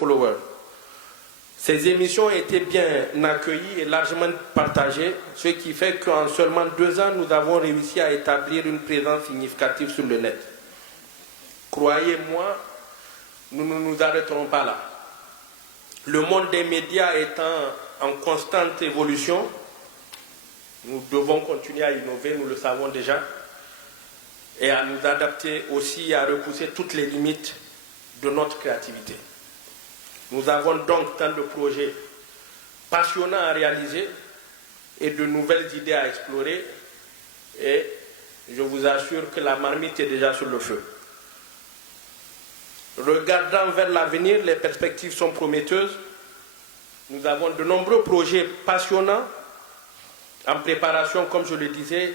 followers. Ces émissions ont été bien accueillies et largement partagées, ce qui fait qu'en seulement 2 ans, nous avons réussi à établir une présence significative sur le net. Croyez-moi, nous ne nous arrêterons pas là. Le monde des médias étant en constante évolution, nous devons continuer à innover, nous le savons déjà, et à nous adapter aussi, à repousser toutes les limites de notre créativité. Nous avons donc tant de projets passionnants à réaliser et de nouvelles idées à explorer, et je vous assure que la marmite est déjà sur le feu. Regardant vers l'avenir, les perspectives sont prometteuses. Nous avons de nombreux projets passionnants en préparation, comme je le disais,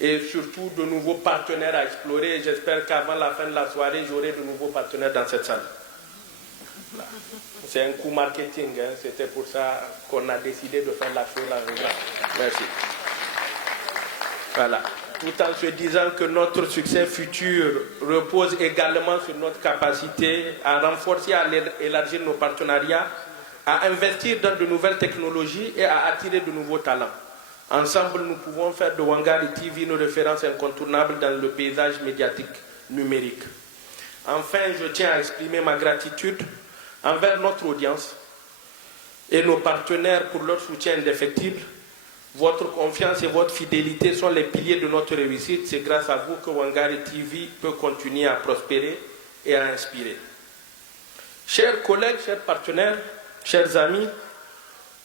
et surtout de nouveaux partenaires à explorer. J'espère qu'avant la fin de la soirée, j'aurai de nouveaux partenaires dans cette salle. Voilà. C'est un coup marketing, hein. C'était pour ça qu'on a décidé de faire la chose en grand. Merci. Voilà. Tout en se disant que notre succès futur repose également sur notre capacité à renforcer, à élargir nos partenariats, à investir dans de nouvelles technologies et à attirer de nouveaux talents. Ensemble, nous pouvons faire de Wangari TV une référence incontournable dans le paysage médiatique numérique. Enfin, je tiens à exprimer ma gratitude envers notre audience et nos partenaires pour leur soutien indéfectible. Votre confiance et votre fidélité sont les piliers de notre réussite. C'est grâce à vous que Wangari TV peut continuer à prospérer et à inspirer. Chers collègues, chers partenaires, chers amis,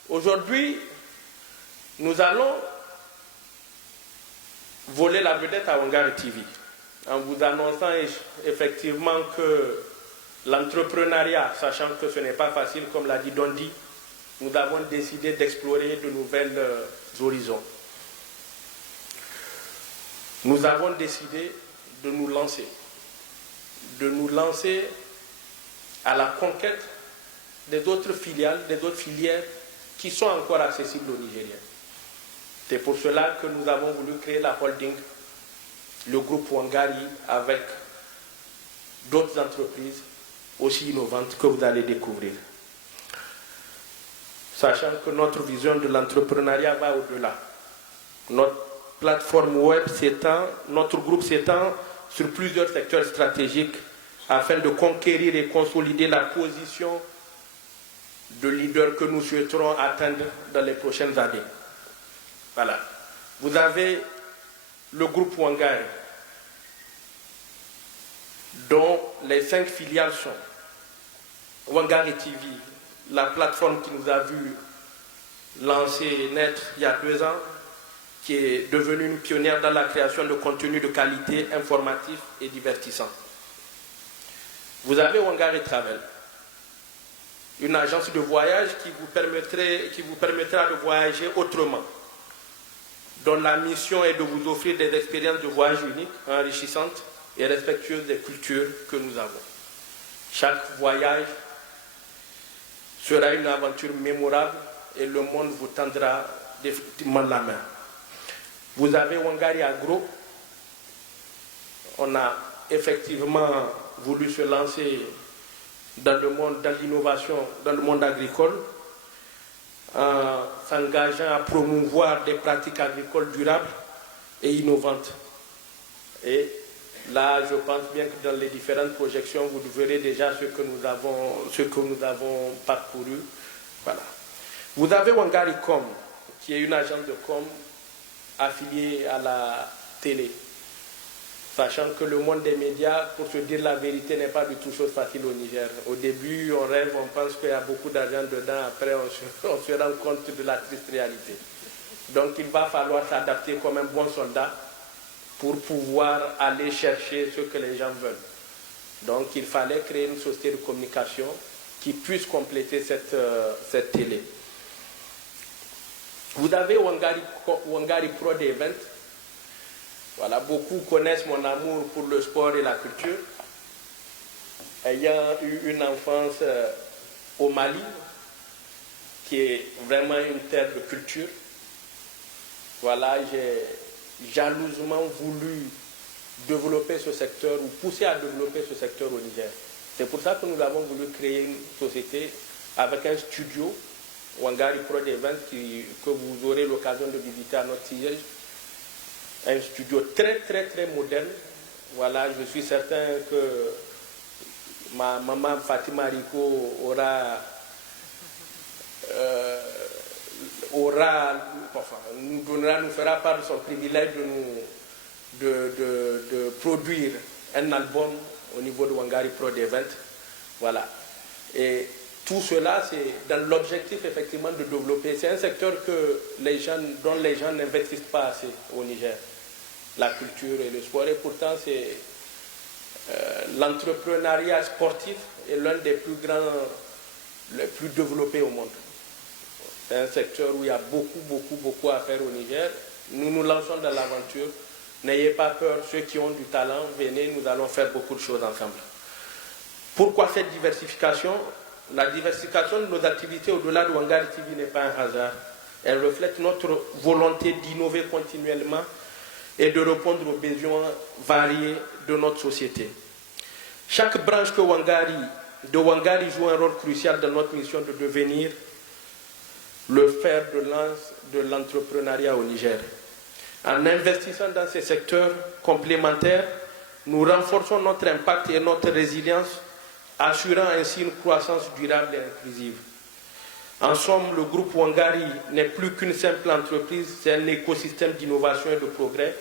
aujourd'hui, nous allons voler la vedette à Wangari TV en vous annonçant effectivement que l'entrepreneuriat, sachant que ce n'est pas facile, comme l'a dit Dondi, nous avons décidé d'explorer de nouvelles horizons. Nous avons décidé de nous lancer à la conquête des autres filiales, des autres filières qui sont encore accessibles aux Nigériens. C'est pour cela que nous avons voulu créer la holding, le groupe Wangari, avec d'autres entreprises aussi innovantes que vous allez découvrir. Sachant que notre vision de l'entrepreneuriat va au-delà. Notre plateforme web s'étend, notre groupe s'étend sur plusieurs secteurs stratégiques afin de conquérir et consolider la position de leader que nous souhaiterons atteindre dans les prochaines années. Voilà. Vous avez le groupe Wangari, dont les 5 filiales sont Wangari TV, la plateforme qui nous a vu lancer, naître il y a 2 ans, qui est devenue une pionnière dans la création de contenus de qualité informatifs et divertissants. Vous avez Wangari Travel, une agence de voyage qui vous permettra de voyager autrement, dont la mission est de vous offrir des expériences de voyage uniques, enrichissantes et respectueuses des cultures que nous avons. Chaque voyage sera une aventure mémorable et le monde vous tendra définitivement la main. Vous avez Wangari Agro. On a effectivement voulu se lancer dans le monde, dans l'innovation, dans le monde agricole, en s'engageant à promouvoir des pratiques agricoles durables et innovantes. Et là, je pense bien que dans les différentes projections, vous verrez déjà ce que nous avons parcouru. Voilà. Vous avez Wangari Com, qui est une agence de com affiliée à la télé. Sachant que le monde des médias, pour se dire la vérité, n'est pas du tout chose facile au Niger. Au début, on rêve, on pense qu'il y a beaucoup d'argent dedans, après on se rend compte de la triste réalité. Donc il va falloir s'adapter comme un bon soldat pour pouvoir aller chercher ce que les gens veulent. Donc il fallait créer une société de communication qui puisse compléter cette télé. Vous avez Wangari Pro Event. Voilà, beaucoup connaissent mon amour pour le sport et la culture. Ayant eu une enfance au Mali, qui est vraiment une terre de culture, voilà, j'ai jalousement voulu développer ce secteur ou pousser à développer ce secteur au Niger. C'est pour ça que nous avons voulu créer une société avec un studio, Wangari Prod Event, que vous aurez l'occasion de visiter à notre siège. Un studio très, très, très moderne. Voilà, je suis certain que ma maman Fatima Rico nous fera part de son privilège de produire un album au niveau de Wangari Prod Event. Voilà. Et tout cela, c'est dans l'objectif effectivement de développer. C'est un secteur dont les gens n'investissent pas assez au Niger. La culture et le sport. Et pourtant, c'est l'entrepreneuriat sportif est l'un des plus grands, les plus développés au monde. C'est un secteur où il y a beaucoup à faire au Niger. Nous nous lançons dans l'aventure. N'ayez pas peur, ceux qui ont du talent, venez, nous allons faire beaucoup de choses ensemble. Pourquoi cette diversification? La diversification de nos activités au-delà de Wangari TV n'est pas un hasard. Elle reflète notre volonté d'innover continuellement et de répondre aux besoins variés de notre société. Chaque branche de Wangari joue un rôle crucial dans notre mission de devenir le fer de lance de l'entrepreneuriat au Niger. En investissant dans ces secteurs complémentaires, nous renforçons notre impact et notre résilience, assurant ainsi une croissance durable et inclusive. En somme, le groupe Wangari n'est plus qu'une simple entreprise, c'est un écosystème d'innovation et de progrès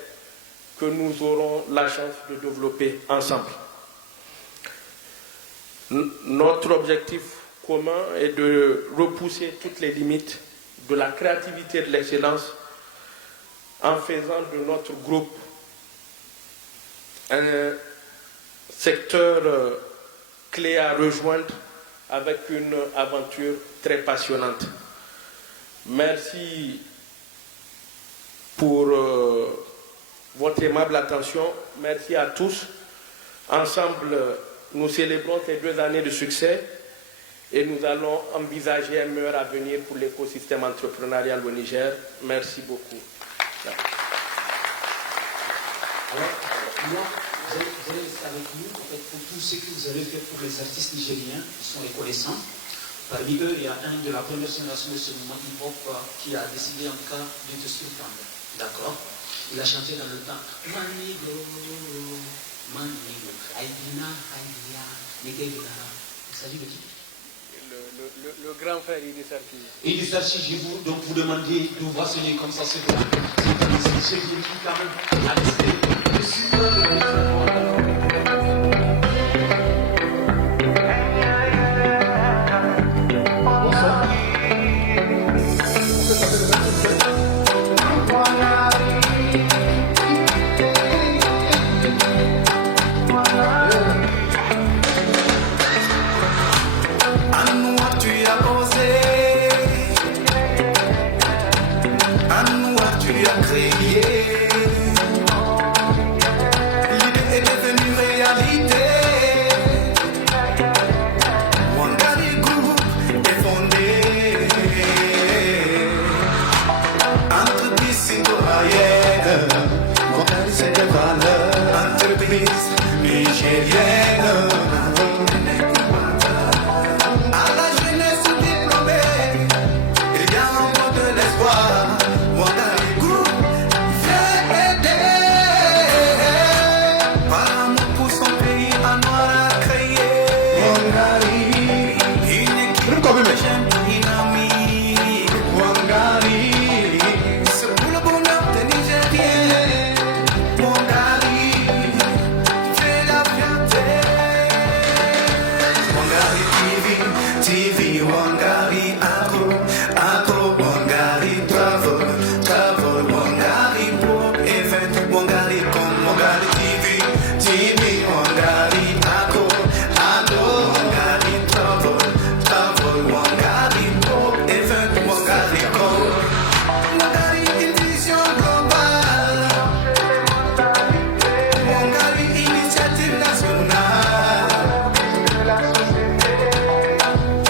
que nous aurons la chance de développer ensemble. Notre objectif commun est de repousser toutes les limites de la créativité et de l'excellence en faisant de notre groupe un secteur clé à rejoindre avec une aventure très passionnante. Merci pour votre aimable attention. Merci à tous. Ensemble, nous célébrons ces 2 années de succès et nous allons envisager un meilleur avenir pour l'écosystème entrepreneurial au Niger. Merci beaucoup. Alors, moi, vous allez rester avec nous en fait, pour tout ce que vous avez fait pour les artistes nigériens qui sont reconnaissants. Parmi eux, il y a un de la première génération de ce mouvement hip-hop qui a décidé en tout cas de te surprendre. D'accord? Il a chanté dans le temps Manigo, Manigo, Aïdina, Aïdia, Negayina. Il s'agit de qui? Le grand frère Idi Sarki. Idi Sarki, je vous donc vous demandez de voir ce nez comme ça, c'est bon. C'est quand même à rester. Je suis pas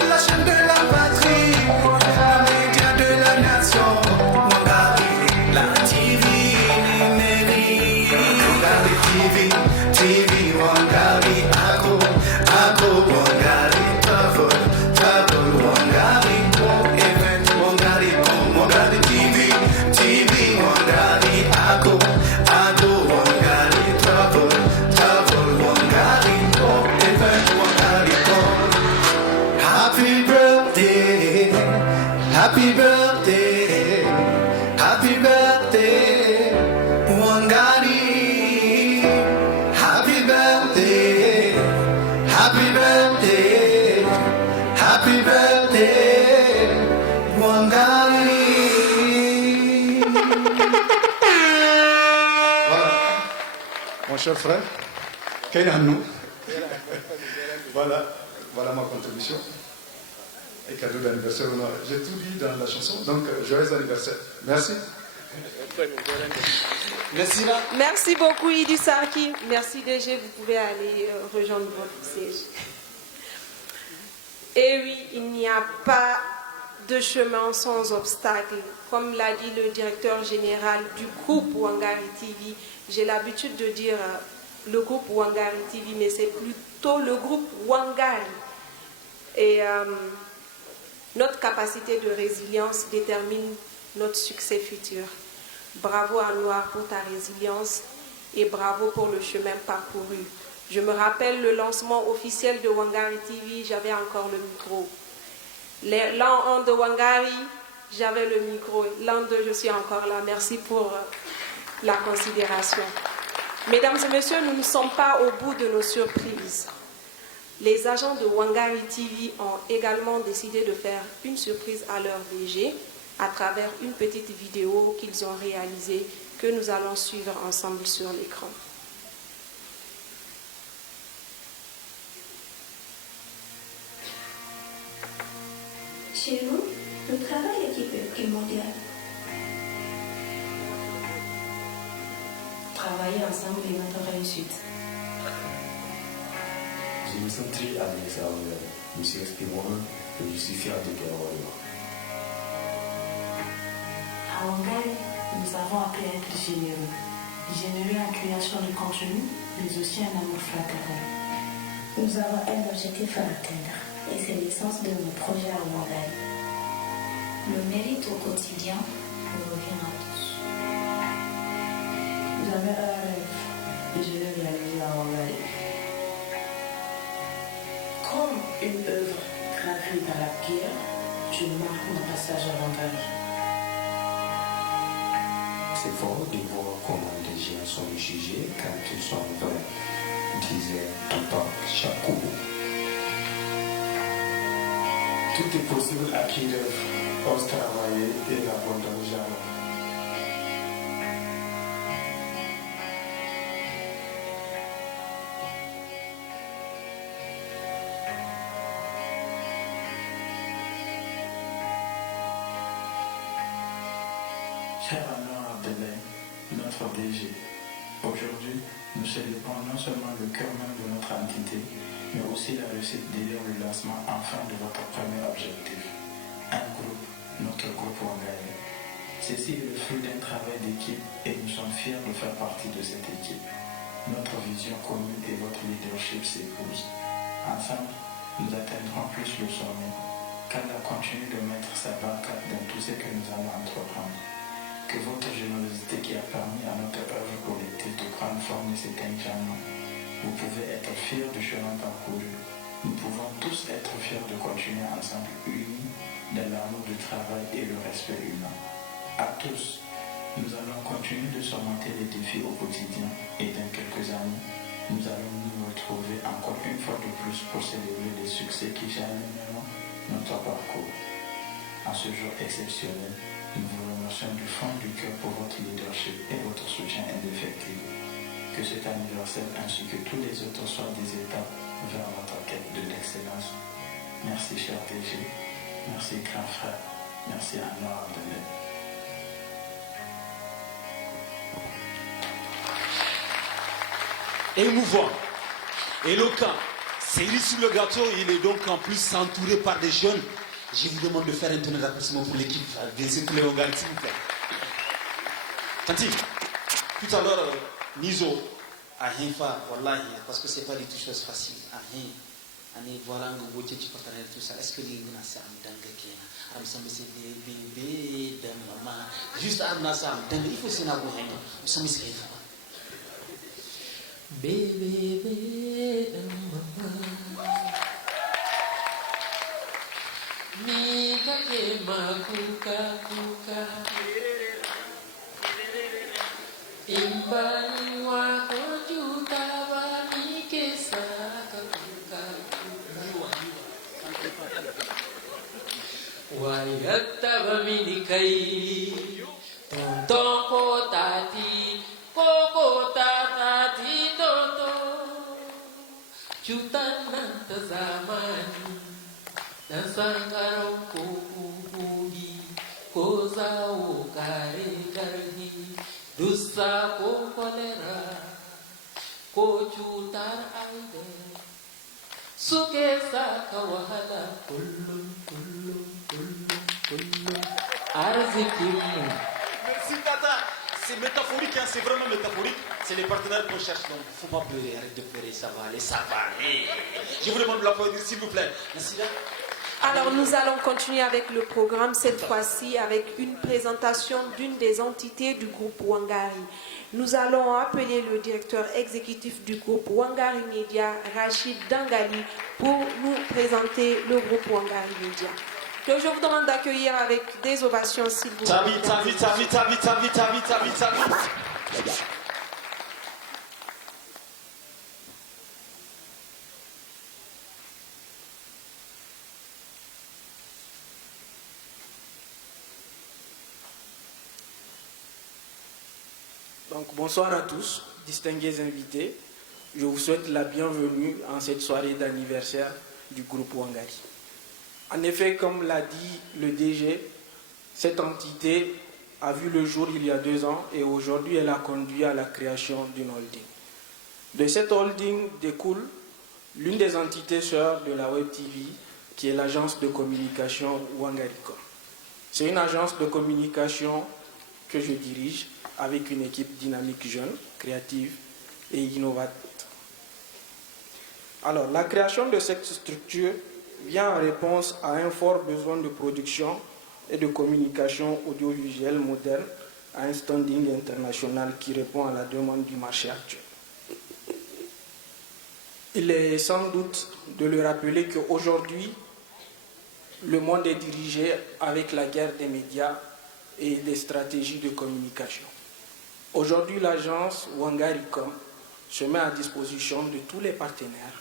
La chaîne de la Happy birthday, Wangari. Voilà, mon cher frère, Kayano. Voilà ma contribution. Et cadeau d'anniversaire. J'ai tout dit dans la chanson, donc joyeux anniversaire. Merci. Merci beaucoup Idi Sarki. Merci DG, vous pouvez aller rejoindre votre siège. Et oui, il n'y a pas de chemin sans obstacle. Comme l'a dit le directeur général du groupe Wangari TV, j'ai l'habitude de dire le groupe Wangari TV, mais c'est plutôt le groupe Wangari. Et notre capacité de résilience détermine notre succès futur. Bravo Anouar pour ta résilience et bravo pour le chemin parcouru. Je me rappelle le lancement officiel de Wangari TV, j'avais encore le micro. L'an 1 de Wangari, j'avais le micro. L'an 2, je suis encore là. Merci pour la considération. Mesdames et messieurs, nous ne sommes pas au bout de nos surprises. Les agents de Wangari TV ont également décidé de faire une surprise à leur DG à travers une petite vidéo qu'ils ont réalisée que nous allons suivre ensemble sur l'écran. Chez nous, le travail d'équipe est primordial. Travailler ensemble est notre réussite. Je me sens très à l'aise avec M. Espimoine et je suis fier de Guerrero. À Wangari, nous avons appris à être généreux. Généreux en création de contenu, mais aussi un amour fraternel. Nous avons un objectif à atteindre, et c'est l'essence de nos projets à Wangari. Le mérite au quotidien nous revient à tous. J'avais un rêve et je l'ai réalisé à Wangari. Comme une œuvre gravée dans la pierre, je marque mon passage à Wangari. C'est fort de voir comment les gens sont jugés quand ils sont vrais, disait Tupac Shakur. Tout est possible à qui l'œuvre ose travailler et n'abandonne jamais. Cher Anouar Abdellah, notre DG, aujourd'hui, nous célébrons non seulement le cœur même de notre entité, mais aussi la réussite derrière le lancement enfin de votre premier objectif. Un groupe, notre groupe Wangari. Ceci est le fruit d'un travail d'équipe et nous sommes fiers de faire partie de cette équipe. Notre vision commune et votre leadership s'épousent. Ensemble, nous atteindrons plus le sommet. Qu'Allah continue de mettre sa pancarte dans tout ce que nous allons entreprendre. Que votre générosité qui a permis à notre œuvre collective de prendre forme ne s'éteigne jamais. Vous pouvez être fiers du chemin parcouru. Nous pouvons tous être fiers de continuer ensemble unis dans l'amour du travail et le respect humain. À tous, nous allons continuer de surmonter les défis au quotidien et dans quelques années, nous allons nous retrouver encore une fois de plus pour célébrer les succès qui jalonnent notre parcours. En ce jour exceptionnel, nous vous remercions du fond du cœur pour votre leadership et votre soutien indéfectible. Que cet anniversaire ainsi que tous les autres soient des étapes vers votre quête de l'excellence. Merci cher DG, merci grand frère, merci Anouar Abdellah. Émouvant, éloquent, cerise sur le gâteau, il est donc en plus entouré par des jeunes. Je vous demande de faire un tonnerre d'applaudissements pour l'équipe. Bien sûr, tous les Wangari, s'il vous plaît. Tanti, tout à l'heure, Nizo a rien fait, wallahi, parce que ce n'est pas du tout chose facile. Voilà, on tu partenaire tout ça. Est-ce que les gens sont en train de se bébé, maman, juste en train il faut se n'avoir rien. Nous sommes ici. Bébé, maman. Mika ema kuka Imbani wako jutaba Mike saka kuka Wayattaba minikai Tonton kotati Koko tatati toto Chutan tazamani Nasangaron kukugi Koza ukare karhi Dusa ko kolera Ko chutar aide Suke saka wahala Kullum Merci Tata, c'est métaphorique, hein, c'est vraiment métaphorique. C'est les partenaires qu'on cherche, donc faut pas pleurer, arrête de pleurer, ça va aller, ça va aller. Je vous demande de l'applaudir s'il vous plaît. Merci. Alors nous allons continuer avec le programme, cette fois-ci avec une présentation d'une des entités du groupe Wangari. Nous allons appeler le directeur exécutif du groupe Wangari Media, Rachid Dangali, pour nous présenter le groupe Wangari Media. Donc je vous demande d'accueillir avec des ovations s'il vous plaît. Donc bonsoir à tous, distingués invités. Je vous souhaite la bienvenue en cette soirée d'anniversaire du groupe Wangari. En effet, comme l'a dit le DG, cette entité a vu le jour il y a 2 ans et aujourd'hui elle a conduit à la création d'une holding. De cette holding découle l'une des entités sœurs de la Web TV qui est l'agence de communication Wangaricom. C'est une agence de communication que je dirige avec une équipe dynamique jeune, créative et innovante. Alors, la création de cette structure vient en réponse à un fort besoin de production et de communication audiovisuelle moderne à un standing international qui répond à la demande du marché actuel. Il est sans doute de le rappeler qu'aujourd'hui, le monde est dirigé avec la guerre des médias et des stratégies de communication. Aujourd'hui, l'agence Wangaricom se met à disposition de tous les partenaires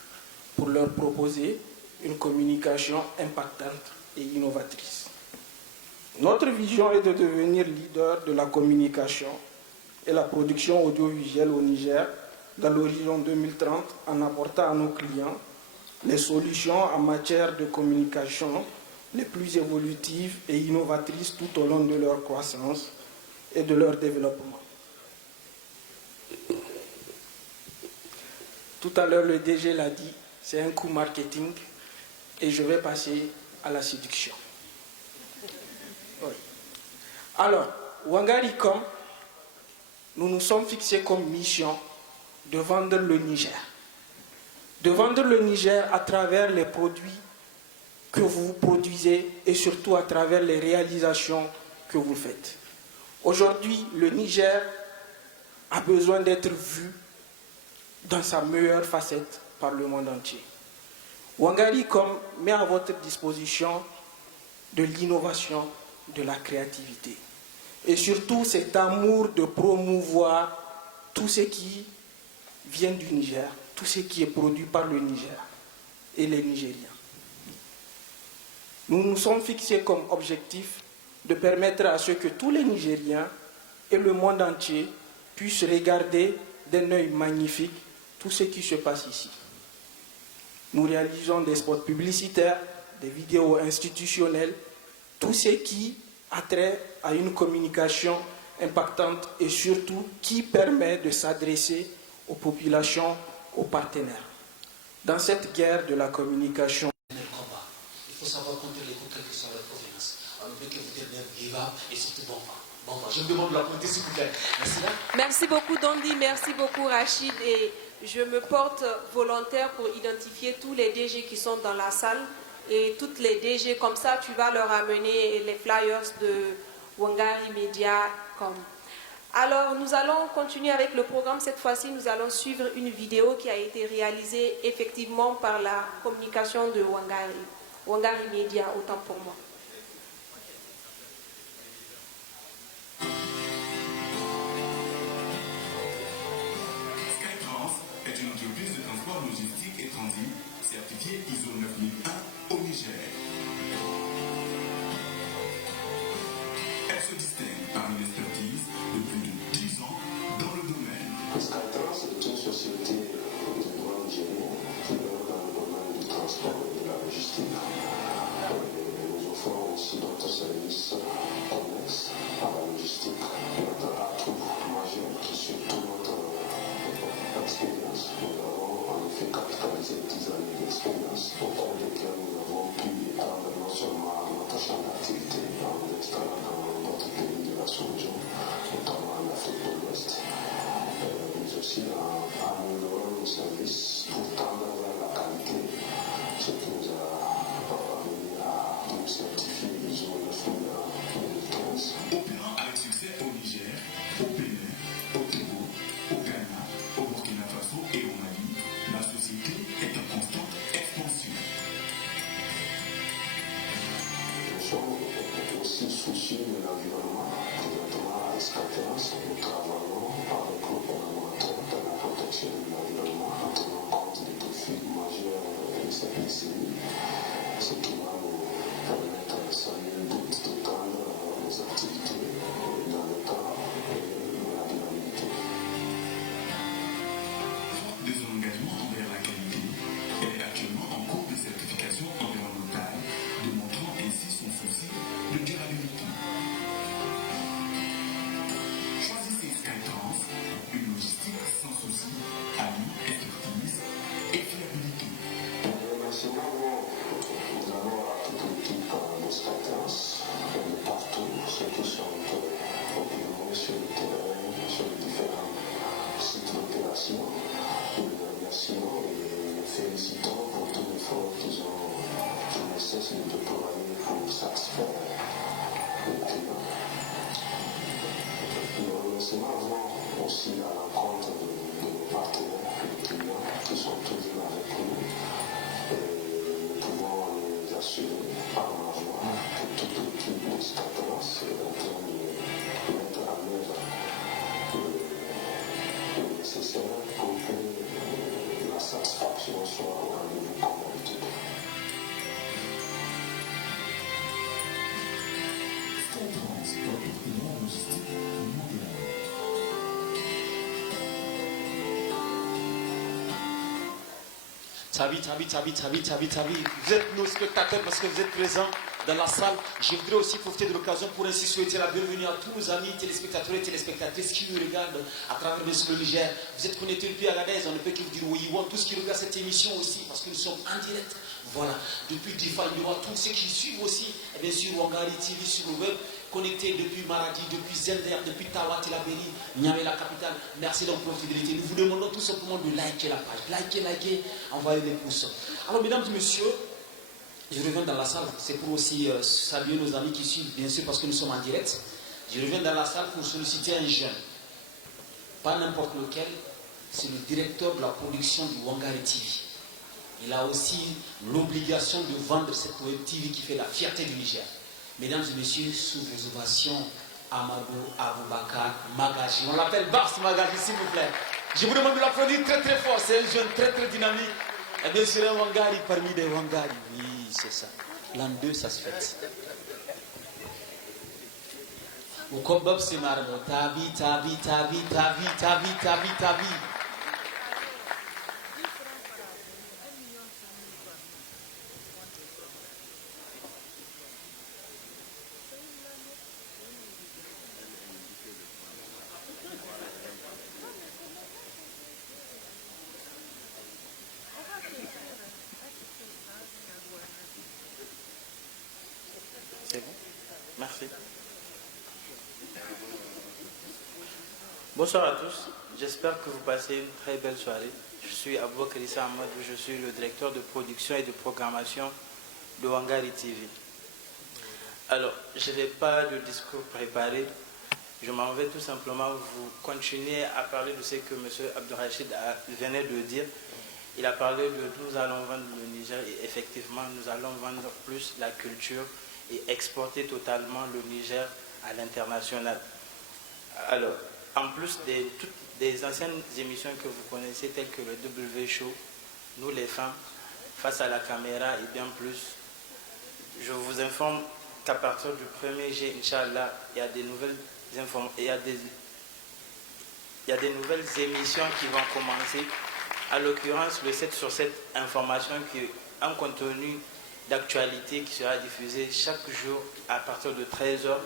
pour leur proposer une communication impactante et innovatrice. Notre vision est de devenir leader de la communication et la production audiovisuelle au Niger dans l'horizon 2030 en apportant à nos clients les solutions en matière de communication les plus évolutives et innovatrices tout au long de leur croissance et de leur développement. Tout à l'heure, le DG l'a dit, c'est un coup marketing et je vais passer à la séduction. Oui. Alors, Wangaricom, nous nous sommes fixés comme mission de vendre le Niger. De vendre le Niger à travers les produits que vous produisez et surtout à travers les réalisations que vous faites. Aujourd'hui, le Niger a besoin d'être vu dans sa meilleure facette par le monde entier. Wangaricom met à votre disposition de l'innovation, de la créativité et surtout cet amour de promouvoir tout ce qui vient du Niger, tout ce qui est produit par le Niger et les Nigériens. Nous nous sommes fixés comme objectif de permettre à ce que tous les Nigériens et le monde entier puissent regarder d'un œil magnifique tout ce qui se passe ici. Nous réalisons des spots publicitaires, des vidéos institutionnelles, tout ce qui a trait à une communication impactante et surtout qui permet de s'adresser aux populations, aux partenaires. Dans cette guerre de la communication, il faut savoir compter les coups que sont la provenance. Alors que vous dernier viva et surtout bon vent. Je me demande la politique s'il vous plaît. Merci. Merci beaucoup Dondi, merci beaucoup Rachid et je me porte volontaire pour identifier tous les DG qui sont dans la salle et toutes les DG, comme ça tu vas leur amener les flyers de Wangari Media. Alors nous allons continuer avec le programme. Cette fois-ci nous allons suivre une vidéo qui a été réalisée effectivement par la communication de Wangari Media, autant pour moi. Est une entreprise de transport logistique et transit certifiée ISO 9001 au Niger. aussi soucieux de l'environnement. Présentement, à Escatens, nous travaillons avec nos collaborateurs dans la protection de l'environnement en tenant compte des défis majeurs de cette décennie, ce qui va nous permettre sans nul doute d'étendre nos activités dans le temps et dans la durabilité. Des engagements envers la qualité, elle est actuellement en cours de certification environnementale, démontrant ainsi son souci de durabilité. Choisissez Skytrans, une logistique sans souci, amie, expertise et fiabilité. Merci beaucoup. Nous avons à toute l'équipe de Skytrans, de partout, ceux qui sont opérés sur le terrain, sur les différents sites d'opération. Nous les remercions et les félicitons pour tout l'effort qu'ils ne cessent de déployer pour satisfaire les clients. Nos remerciements vont aussi à l'encontre de nos partenaires, les clients qui sont toujours avec nous. Et nous pouvons les assurer par ma voix que toute l'équipe de Skytrans est en train de mettre en œuvre le nécessaire pour que la satisfaction soit au rendez-vous comme d'habitude. Skytrans, votre partenaire logistique mondial. Tabi. Vous êtes nos spectateurs parce que vous êtes présents dans la salle. Je voudrais aussi profiter de l'occasion pour ainsi souhaiter la bienvenue à tous nos amis téléspectateurs et téléspectatrices qui nous regardent à travers le Niger. Vous êtes connectés depuis Agadez, on ne peut que vous dire oui, tous ceux qui regardent cette émission aussi parce que nous sommes en direct. Voilà, depuis Difa, tous ceux qui suivent aussi, et bien sûr, Wangari TV sur le web, connectés depuis Maradi, depuis Zender, depuis Tawa, Telaberi, Niamey, la capitale. Merci donc pour votre fidélité. Nous vous demandons tout simplement de liker la page. Likez, envoyez des pouces. Alors, mesdames et messieurs, je reviens dans la salle. C'est pour aussi saluer nos amis qui suivent, bien sûr, parce que nous sommes en direct. Je reviens dans la salle pour solliciter un jeune. Pas n'importe lequel, c'est le directeur de la production du Wangari TV. Il a aussi l'obligation de vendre cette web TV qui fait la fierté du Niger. Mesdames et messieurs, sous vos ovations, Amadou Aboubakar Magaji. On l'appelle Bars Magaji, s'il vous plaît. Je vous demande de l'applaudir très très fort. C'est un jeune très très dynamique. Et bien sûr, un Wangari parmi des Wangari. Oui, c'est ça. L'an 2, ça se fait. Ou comme Bob Semarmo. Tabi. C'est bon? Merci. Bonsoir à tous. J'espère que vous passez une très belle soirée. Je suis Aboubakar Issa Amadou, je suis le directeur de production et de programmation de Wangari TV. Alors, je n'ai pas de discours préparé. Je m'en vais tout simplement vous continuer à parler de ce que M. Abdourachid venait de dire. Il a parlé de nous allons vendre le Niger et effectivement nous allons vendre plus la culture et exporter totalement le Niger à l'international. Alors, en plus des anciennes émissions que vous connaissez telles que le W Show, nous les femmes, face à la caméra et bien plus, je vous informe qu'à partir du 1er juillet, Inch'Allah, il y a des nouvelles émissions qui vont commencer. À l'occurrence, le 7 sur 7 information qui est un contenu d'actualité qui sera diffusé chaque jour à partir de 13h.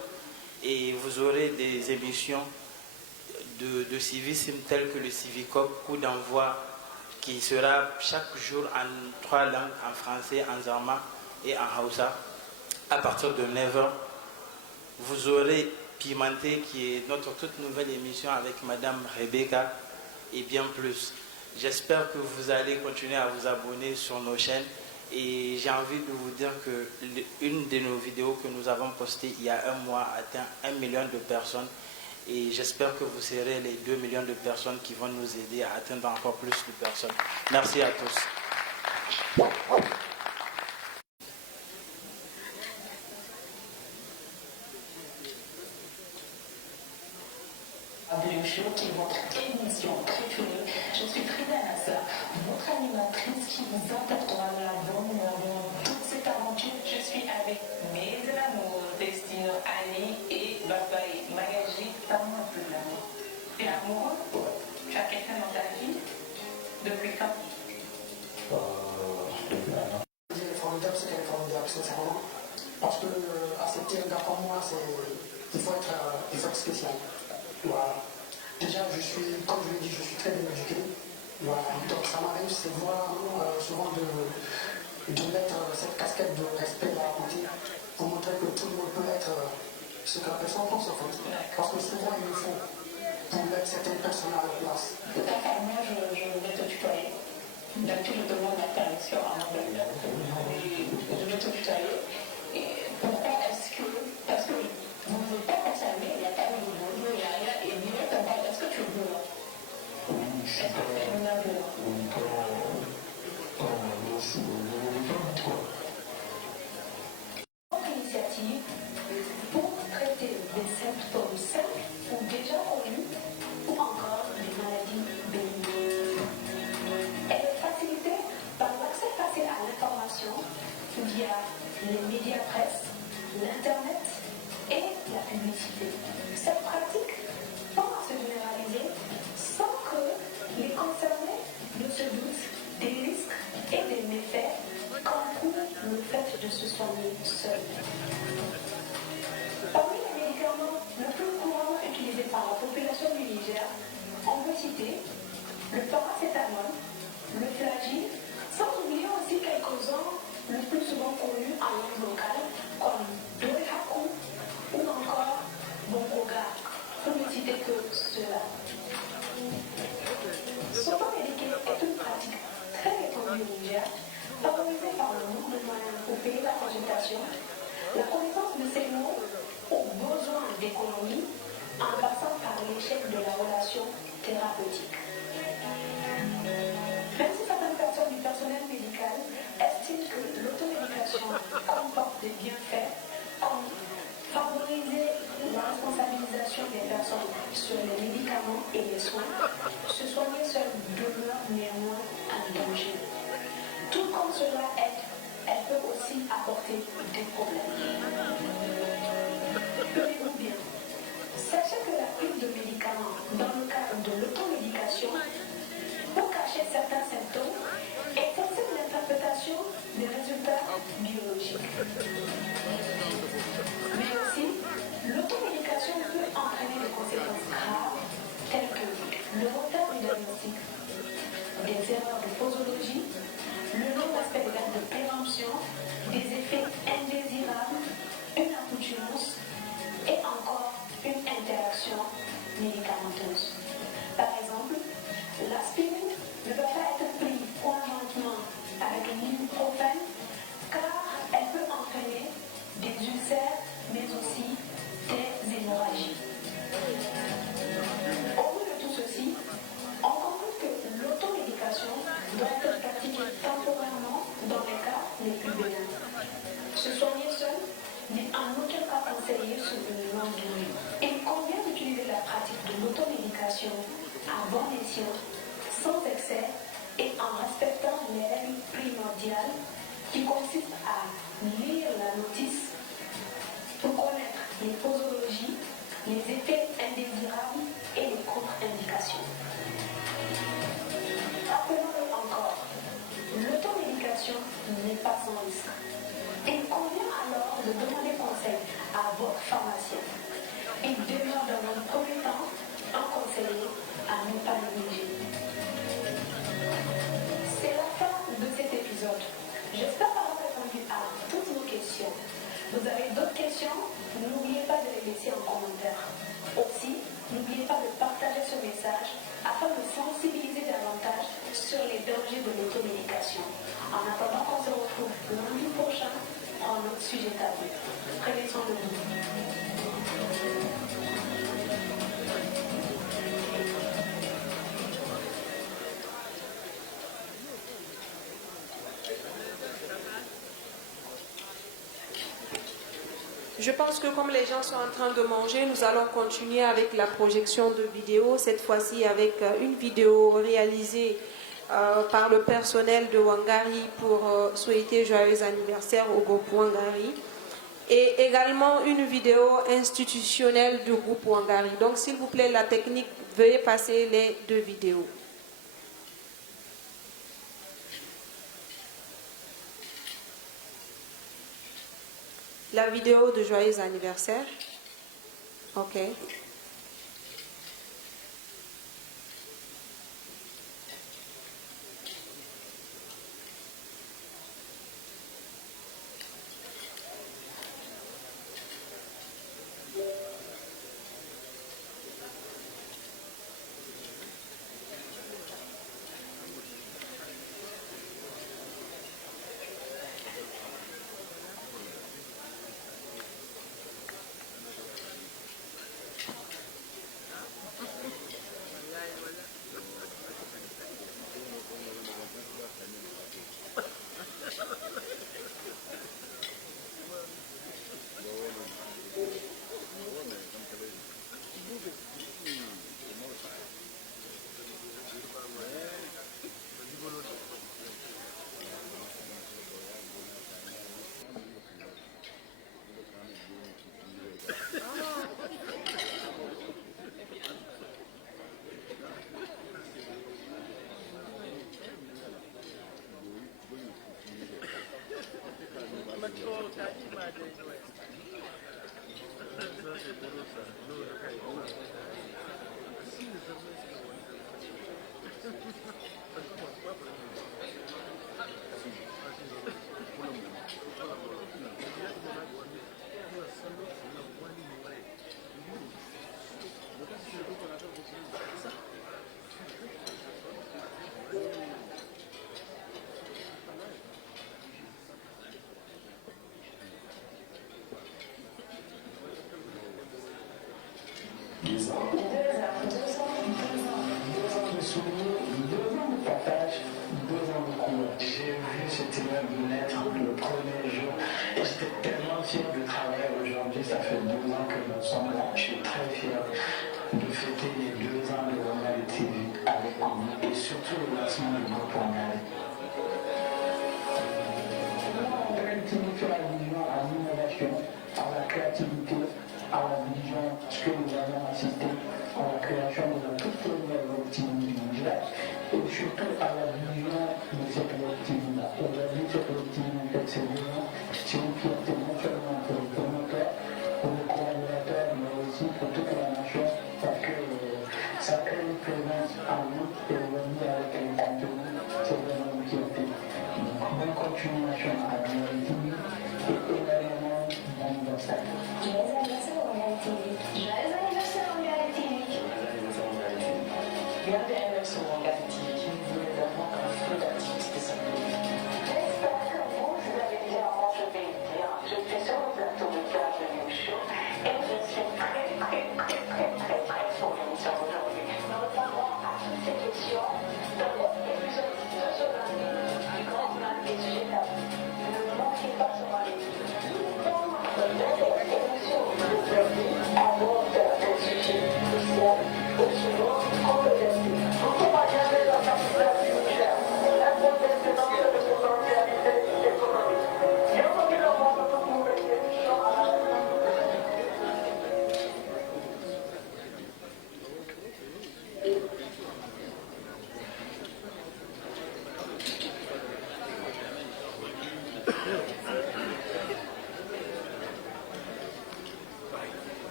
Et vous aurez des émissions de civisme telles que le Civicop, coup d'envoi, qui sera chaque jour en 3 langues, en français, en zarma et en hausa. À partir de 9h, vous aurez Pimenté, qui est notre toute nouvelle émission avec Madame Rebecca et bien plus. J'espère que vous allez continuer à vous abonner sur nos chaînes et j'ai envie de vous dire que une de nos vidéos que nous avons postées il y a un mois a atteint 1 million de personnes et j'espère que vous serez les 2 millions de personnes qui vont nous aider à atteindre encore plus de personnes. Merci à tous. Show, qui est votre émission préférée. Je suis Frida Nasser, votre animatrice qui vous apportera la bonne humeur dans toute cette aventure. Je suis avec mes amours, Destino, Ali et Babaï Magaji. Parle-moi un peu de l'amour. Tu es amoureux? Tu as quelqu'un dans ta vie? Depuis quand? Formidable, c'est qu'elle est formidable, sincèrement. Parce que accepter un gars comme moi, il faut être spécial. Voilà. Déjà, comme je l'ai dit, je suis très bien éduqué. Voilà. Donc ça m'arrive souvent de mettre cette casquette de respect à côté pour montrer que tout le monde peut être ce que la personne pense en fait. Parce que souvent il le faut pour mettre certaines personnes à leur place. Moi, je vais te tutoyer. D'habitude, je demande la permission à mon belle. Je vais te tutoyer. Et pourquoi est-ce que... Parce que vous ne voulez pas consommer, il n'y a pas de bonjour, il n'y a rien. Et directement, est-ce que tu veux? Est-ce que tu es une œuvre? Votre initiative pour traiter des symptômes simples ou déjà connus ou encore des maladies bénignes. Elle est facilitée par l'accès facile à l'information via les médias presse, l'internet et la publicité. Cette pratique tend à se généraliser sans que les concernés ne se doutent des risques et des méfaits qu'encourt le fait de se soigner seul. Parmi les médicaments le plus couramment utilisés par la population du Niger, on peut citer le paracétamol, le flagyl, sans oublier aussi quelques-uns le plus souvent connus en langue locale, comme Dorihaku ou encore Bonkoga, pour ne citer que cela. S'auto-médiquer est une pratique très répandue au Niger, favorisée par le nombre de moyens pour payer la consultation, la connaissance de ces mots aux besoins d'économie, en passant par l'échec de la relation thérapeutique. Même si certaines personnes du personnel médical estiment que l'automédication comporte des bienfaits comme favoriser la responsabilisation des personnes sur les médicaments et les soins, se soigner seul demeure néanmoins un danger. Tout comme cela aide, elle peut aussi apporter des problèmes. Tenez-vous bien. Sachez que la prise de médicaments dans le cadre de l'automédication pour cacher certains symptômes est aussi l'interprétation des résultats biologiques. Mais aussi, l'automédication peut entraîner des conséquences graves telles que le retard du diagnostic, des erreurs de posologie, le non-respect des dates de péremption, des effets indésirables, une accoutumance et encore une interaction médicamenteuse. Par exemple, l'aspirine ne doit pas être prise conjointement avec l'ibuprofène car elle peut entraîner des ulcères mais aussi des hémorragies. Au bout de tout ceci, on comprend que l'automédication doit être pratiquée temporairement dans les cas les plus bénins. Se soigner seul n'est en aucun cas conseillé sur une longue durée. Il convient d'utiliser la pratique de l'automédication à bon escient, sans excès et en respectant les règles primordiales qui consistent à lire la notice pour connaître les posologies, les effets indésirables et les contre-indications. Rappelons-le encore, l'automédication n'est pas sans risque. Il convient alors de demander conseil à votre pharmacien. Il demeure dans un premier temps un conseiller à ne pas négliger. C'est la fin de cet épisode. J'espère avoir répondu à toutes vos questions. Vous avez d'autres questions? N'oubliez pas de les laisser en commentaire. Aussi, n'oubliez pas de partager ce message afin de sensibiliser davantage sur les dangers de l'automédication. En attendant qu'on se retrouve lundi prochain pour un autre sujet tabou. Prenez soin de vous. Je pense que comme les gens sont en train de manger, nous allons continuer avec la projection de vidéos, cette fois-ci avec une vidéo réalisée par le personnel de Wangari pour souhaiter joyeux anniversaire au groupe Wangari, et également une vidéo institutionnelle du groupe Wangari. Donc s'il vous plaît, la technique, veuillez passer les deux vidéos. La vidéo de joyeux anniversaire. Ok.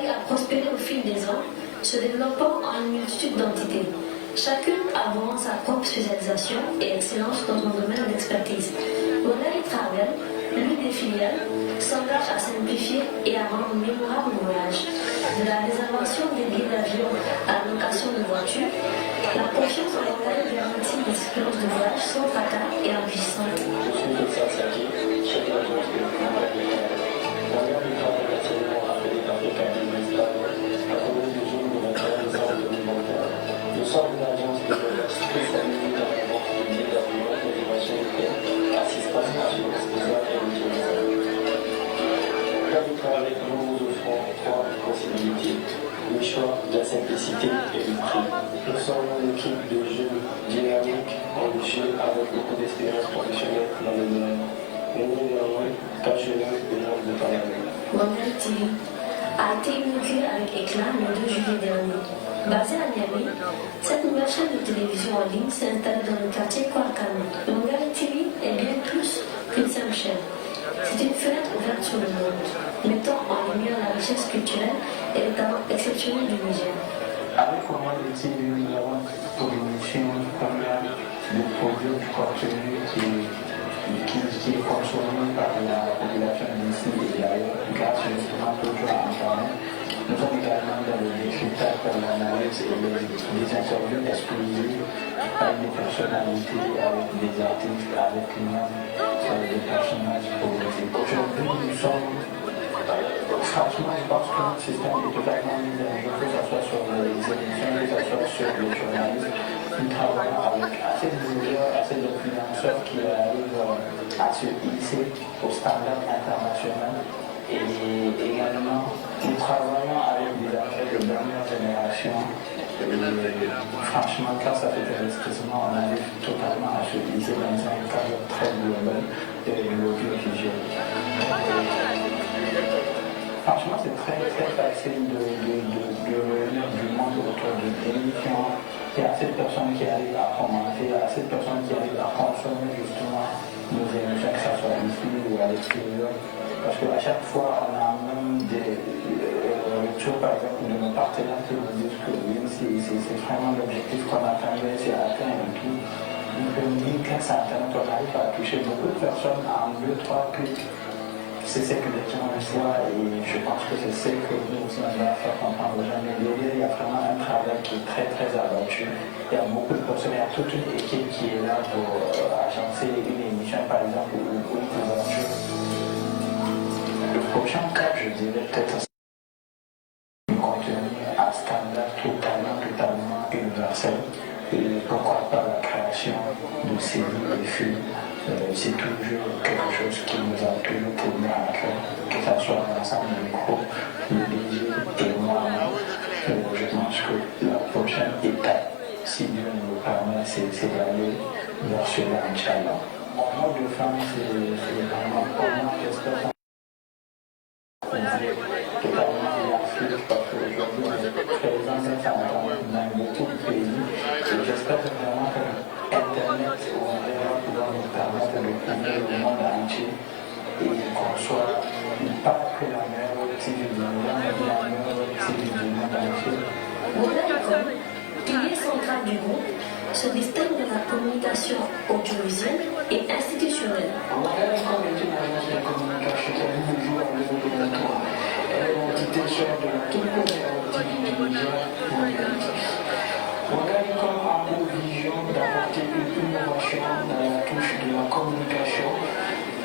Wangali a prospéré au fil des ans, se développant en une multitude d'entités, chacune avouant sa propre spécialisation et excellence dans son domaine d'expertise. Wangali Travel, l'une des filiales, s'engage à simplifier et à rendre mémorable le voyage. De la réservation des billets d'avion à la location de voitures, la confiance en Wangali garantit une expérience de voyage sans fracas et enrichissante. Nous sommes une agence de voyage spécialisée dans la vente de billets d'avion, réservation d'hôtel, assistance assurance visa et mutualisation. Avec nous, nous offrons trois possibilités. Le choix, la simplicité et le prix. Nous sommes une équipe de jeunes dynamiques, ambitieux, avec beaucoup d'expérience professionnelle dans le domaine. Nous néanmoins passionnés de l'art de parler. Wangali TV a été inaugurée avec éclat le 2 juillet dernier. Basée à Niamey, cette nouvelle chaîne de télévision en ligne s'est installée dans le quartier Kouakane. Wangali TV est bien plus qu'une simple chaîne. C'est une fenêtre ouverte sur le monde, mettant en lumière la richesse culturelle et les talents exceptionnels du Niger. Avec Wangali TV, nous avons pour une mission première de produire du contenu qui est consommé par la population d'ici et d'ailleurs grâce justement toujours à Internet. Nous sommes également dans le décryptage par l'analyse et des interviews exclusives avec des personnalités, avec des artistes, avec même des personnages politiques. Aujourd'hui, nous sommes, franchement, je pense que notre système est totalement mis à jour, que ce soit sur les émissions, que ce soit sur les journalistes. Nous travaillons avec assez de blogueurs, assez d'influenceurs qui arrivent à se hisser au standard international. Et également, nous travaillons avec des athlètes de dernière génération. Franchement, grâce à cet investissement, on arrive totalement à se hisser dans un cadre très global de l'audiovisuel. Franchement, c'est très facile de revenir du monde autour de l'émission. Il y a assez de personnes qui arrivent à commenter, il y a assez de personnes qui arrivent à consommer justement nos émissions, que ce soit ici ou à l'extérieur. Parce qu'à chaque fois, on a même des retours, par exemple, de nos partenaires qui nous disent que oui, c'est vraiment l'objectif qu'on attendait, c'est atteint et tout. Donc, on dit que ça atteint, on arrive à toucher beaucoup de personnes en 2-3 clics. C'est ce que les gens voient et je pense que c'est ce que nous aussi on doit faire comprendre aux gens. Mais derrière, il y a vraiment un travail qui est très abattu. Il y a beaucoup de personnes, il y a toute une équipe qui est là pour agencer une émission, par exemple, ou une couverture. Le prochain cap, je dirais peut-être un contenu à standard totalement universel. Et pourquoi pas la création de séries et films. C'est toujours quelque chose qui nous a toujours tourné à cœur, que ce soit l'ensemble du groupe, le DG et moi. Je pense que la prochaine étape, si Dieu nous le permet, c'est d'aller vers cela, Inch'Allah. Mon mot de femme, c'est vraiment comment j'espère totalement l'Afrique, parce qu'aujourd'hui, on est présent dans beaucoup de pays, et j'espère vraiment que Internet ou Internet va nous permettre de couvrir le monde entier et qu'on soit pas que la meilleure TV du monde, mais la meilleure TV du monde entier. Wangali, pilier central du groupe, se distingue de la communication audiovisuelle et institutionnelle. Wangali est une agence de communication qui a vu le jour en 2023. Elle est l'entité chère de la toute première activité du Niger pour l'humanité. Wangali a pour vision d'apporter une innovation dans la touche de la communication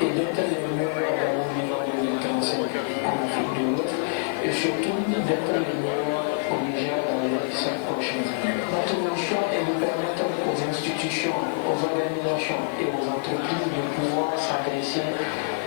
et d'intervenir dans l'horizon de l'intensité en Afrique de l'Ouest et surtout d'intervenir au Niger dans les 5 prochaines années. Notre mission est de permettre aux institutions, aux organisations et aux entreprises de pouvoir s'adresser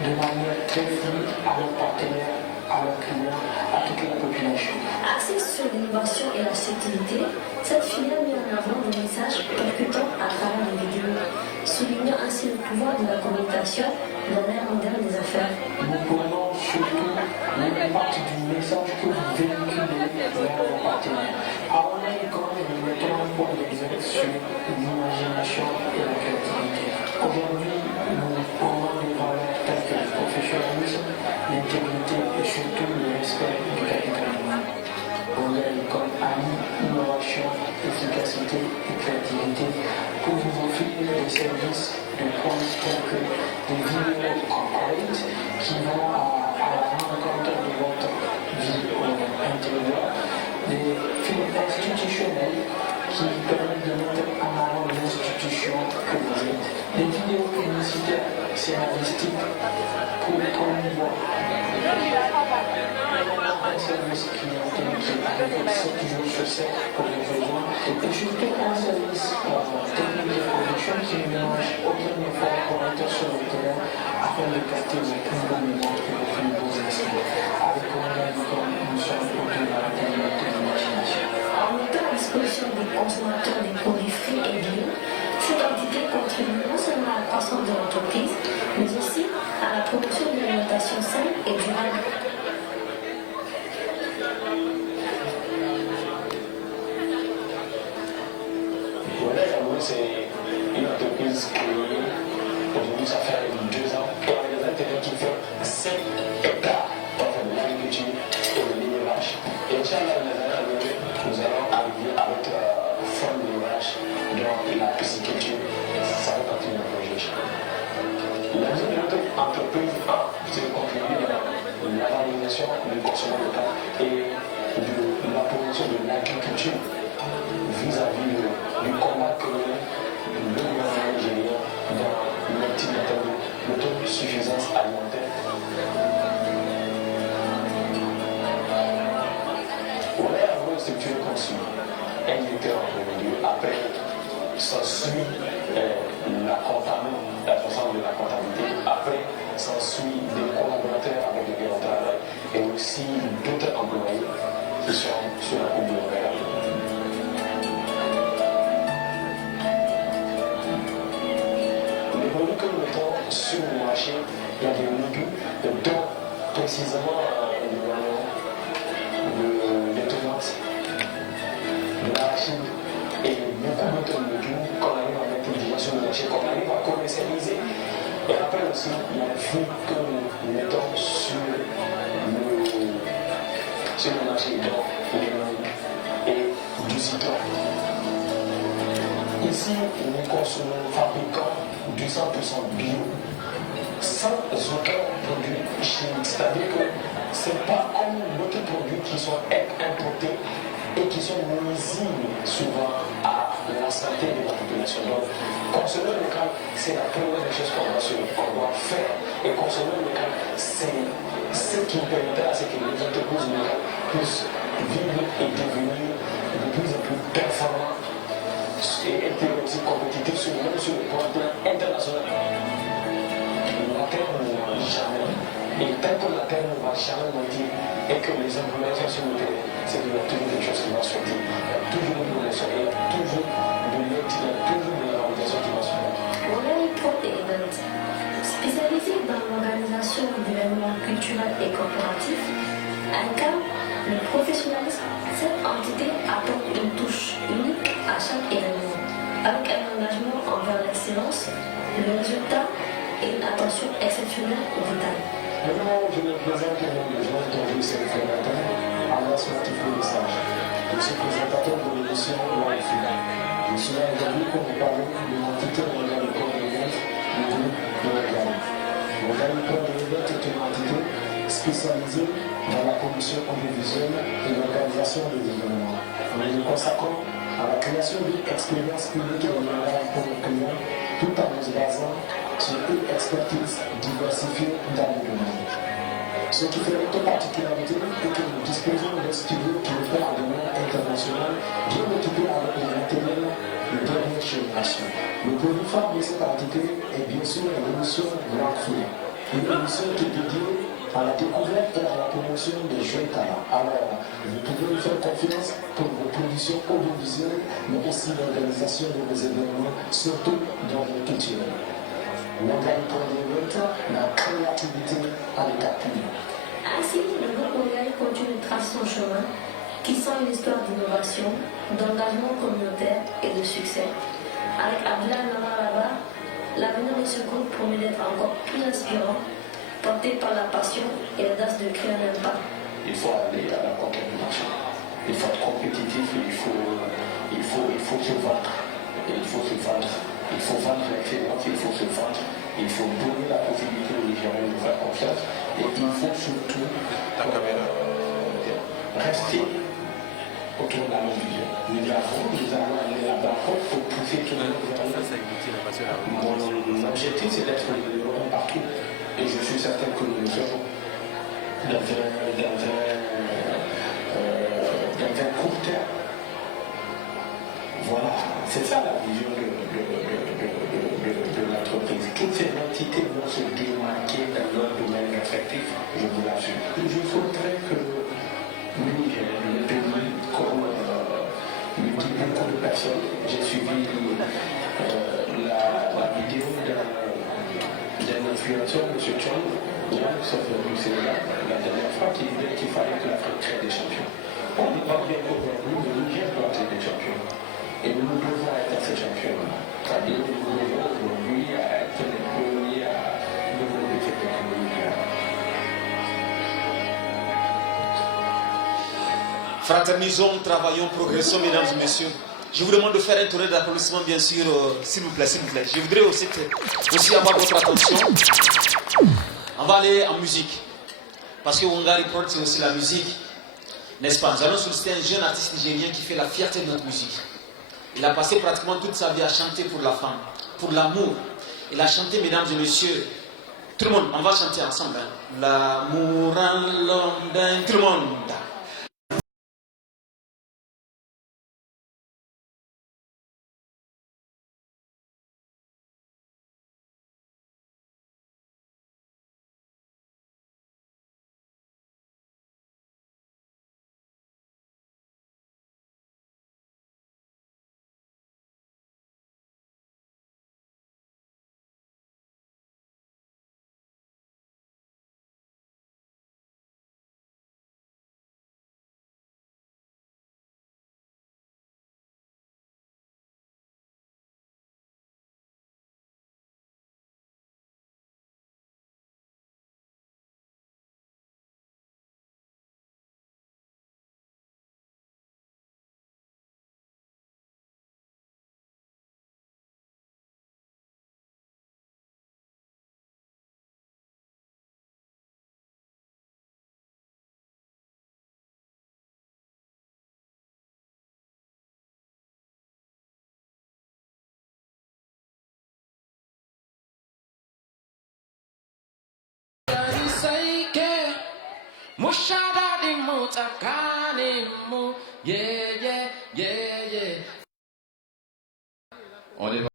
de manière très fluide à leurs partenaires, à leurs clients, à toute la population. Axée sur l'innovation et la subtilité, cette filière met en avant des messages percutants à travers les vidéos, soulignant ainsi le pouvoir de la communication dans l'ère moderne des affaires. Nous prenons surtout l'impact du message que vous véhiculez vers vos partenaires. À Wangali, nous mettons un point d'exemple sur l'imagination et la créativité. Aujourd'hui, nous prenons des valeurs telles que le professionnalisme, l'intégrité et surtout le respect du capital humain. des vidéos corporate qui vont à la rencontre de votre vie intérieure, des films institutionnels qui permettent de mettre en avant les institutions que vous êtes, des vidéos publicitaires scénaristiques pour promouvoir un service clientèle qui est avec 7 jours sur 7 pour les besoins, et surtout un service technique de production qui ne mélange aucun effort pour être sur le terrain afin de capter les plus beaux moments et les plus beaux instants. Avec Wangaricom, nous sommes autour de la planète de l'imagination. En mettant à disposition des consommateurs des produits frais et bio, cette entité contribue non seulement à la croissance de l'entreprise, mais aussi à la promotion d'une alimentation saine et durable. C'est une entreprise créée, aujourd'hui ça fait 2 ans, et on a des intérêts qui font 7 hectares pour faire de l'agriculture et de l'élevage. Et Inch'Allah, dans les années à venir, nous allons arriver à notre forme d'élevage dans la pisciculture. Ça va partir de projet. La vision de notre entreprise, c'est de contribuer à la valorisation du consommation local et de la promotion de l'agriculture vis-à-vis du combat que le gouvernement nigérien dans l'optique d'atteindre l'autosuffisance alimentaire. On est avant une structure conçue, un directeur en premier lieu, après s'ensuit la comptabilité, la responsable de la comptabilité, après s'ensuit des collaborateurs avec lesquels on travaille et aussi d'autres employés qui sont sur la coupe de l'opération. Que nous mettons sur le marché, il y a des légumes, dont précisément des tomates, de l'arachide et beaucoup d'autres légumes qu'on arrive à mettre déjà sur le marché, qu'on arrive à commercialiser. Et après aussi, il y a des fruits que nous mettons sur le marché, dont les mangues et du citron. Ici, nous fabriquons du 100% bio, sans aucun produit chimique. C'est-à-dire que ce n'est pas comme d'autres produits qui sont importés et qui sont nuisibles souvent à la santé de la population. Donc, consommer local, c'est la première des choses qu'on doit faire. Et consommer local, c'est ce qui permettra à ce que les entreprises locales puissent vivre et devenir de plus en plus performantes et être aussi compétitif même sur le plan international. La terre ne ment jamais. Et tant que la terre ne va jamais mentir et que les employés sont sur le terrain, c'est qu'il y a toujours des choses qui vont sortir. Il y a toujours une progression, il y a toujours de l'aide, il y a toujours de la réalisation qui va sortir. Wangaricom Event, spécialisé dans l'organisation d'événements culturels et corporatifs, incarne le professionnalisme. Cette entité apporte une touche unique à chaque événement, avec un engagement envers l'excellence, le résultat et une attention exceptionnelle aux détails. Maintenant, je me présente au nom de Jean-Thomas Sénéfénatin, alias Matifou de Sage. Je suis présentateur de l'émission Live. Je suis là aujourd'hui pour vous parler de l'entité Wangaricom Event du groupe de Wangaricom. Wangaricom Event est une entité spécialisée dans la production audiovisuelle et l'organisation des événements. Nous nous consacrons à la création d'une expérience publique et générale pour nos clients, tout en nous basant sur une expertise diversifiée dans le domaine. Ce qui fait notre particularité est que nous disposons d'un studio qui est à domaine international, bien équipé avec les matériels de dernière génération. Le produit phare de cette entité est bien sûr l'émission Black Food, une émission qui est dédiée à la découverte et à la promotion des jeunes talents. Alors, vous pouvez nous faire confiance pour vos productions audiovisuelles, mais aussi l'organisation de vos événements, surtout dans le culturel. Wangaricom Event, la créativité à l'état pur. Ainsi, le groupe Wangaricom continue de tracer son chemin, qui sent une histoire d'innovation, d'engagement communautaire et de succès. Avec Abdoulaye Namaraba, l'avenir de ce groupe promet d'être encore plus inspirant, porté par la passion et l'audace de créer un impact. Il faut aller à la conquête du marché. Il faut être compétitif, il faut se vendre. Il faut se vendre. Il faut vendre l'excellence, il faut se vendre Il faut donner la possibilité aux Nigériens de faire confiance et il faut surtout rester autour de la même vision. Nous allons aller là-bas pour pousser tout le monde vers mon objectif, c'est d'être numéro 1 partout. Et je suis certain que nous le ferons dans un court terme. Voilà, c'est ça la vision de l'entreprise. Toutes ces entités vont se démarquer dans leur domaine respectif, je vous l'assure. Je souhaiterais que le Niger, le pays, comme le dit beaucoup de personnes, j'ai suivi la vidéo d'un influenceur, M. Chong, sauf du Sénégal, la dernière fois, qui disait qu'il fallait que l'Afrique crée des champions. On n'est pas bien qu'aujourd'hui, le Niger doit être des champions. Et nous devons être ces champions. C'est-à-dire que nous devons aujourd'hui être les premiers à développer cette technologie-là. Fraternisons, travaillons, progressons, mesdames et messieurs. Je vous demande de faire un tour d'applaudissements, bien sûr, s'il vous plaît, s'il vous plaît. Je voudrais aussi avoir votre attention. On va aller en musique. Parce que Wangari Prod, c'est aussi la musique. N'est-ce pas? Nous allons solliciter un jeune artiste nigérien qui fait la fierté de notre musique. Il a passé pratiquement toute sa vie à chanter pour la femme, pour l'amour. Il a chanté, mesdames et messieurs, tout le monde, on va chanter ensemble. Hein. L'amour en l'homme d'un, tout le monde. Mushadadi mutakani mu, yeah, yeah, yeah, yeah. On est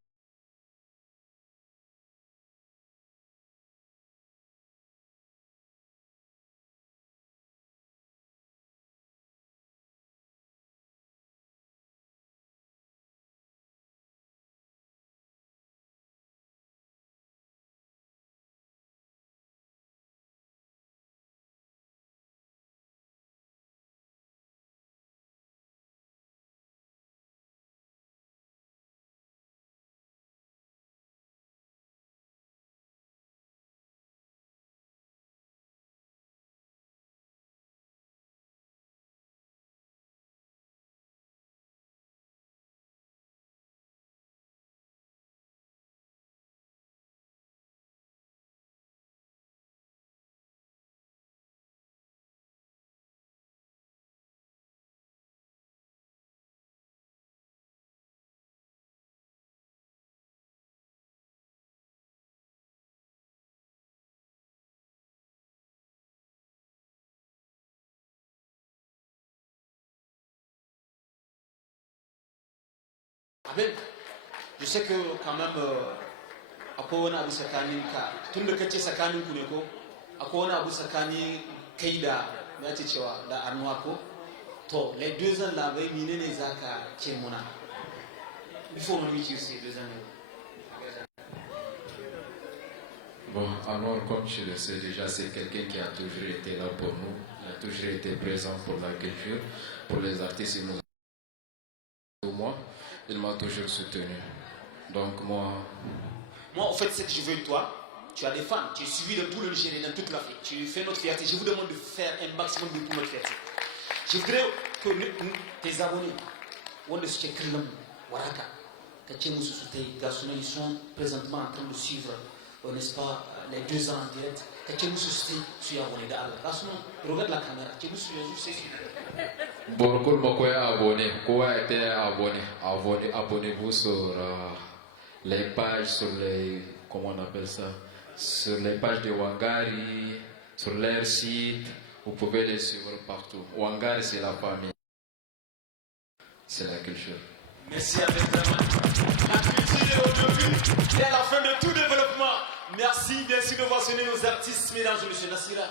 Abel, je sais que quand même, akwai wani abu tsakanin ka, tun da kace tsakanin ku ne ko, akwai wani abu tsakanin kai da ya ce cewa da Arnuwa ko, to les 2 ans là bai menene zaka ce muna? Il faut nous dire ces 2 ans. Bon, alors comme je le sais déjà, c'est quelqu'un qui a toujours été là pour nous, il a toujours été présent pour la culture, pour les artistes, il m'a toujours soutenu. Donc moi, en fait, ce que je veux de toi, tu as des fans, tu es suivi dans tout le Nigeria, dans toute l'Afrique, tu fais notre fierté. Je vous demande de faire un maximum de pour notre fierté. Je voudrais que tes abonnés, ils sont présentement en train de suivre n'est-ce pas, les 2 ans en direct. Regarde la caméra, tu me suis Beaucoup de abonnés, quoi était abonnez-vous sur les pages, sur les, comment on appelle ça, sur les pages de Wangari, sur leur site, vous pouvez les suivre partout. Wangari, c'est la famille, c'est la culture. Merci avec vraiment. La culture est au début et à la fin de tout développement. Merci bien sûr de voir sonner nos artistes, mesdames et messieurs. Nassira.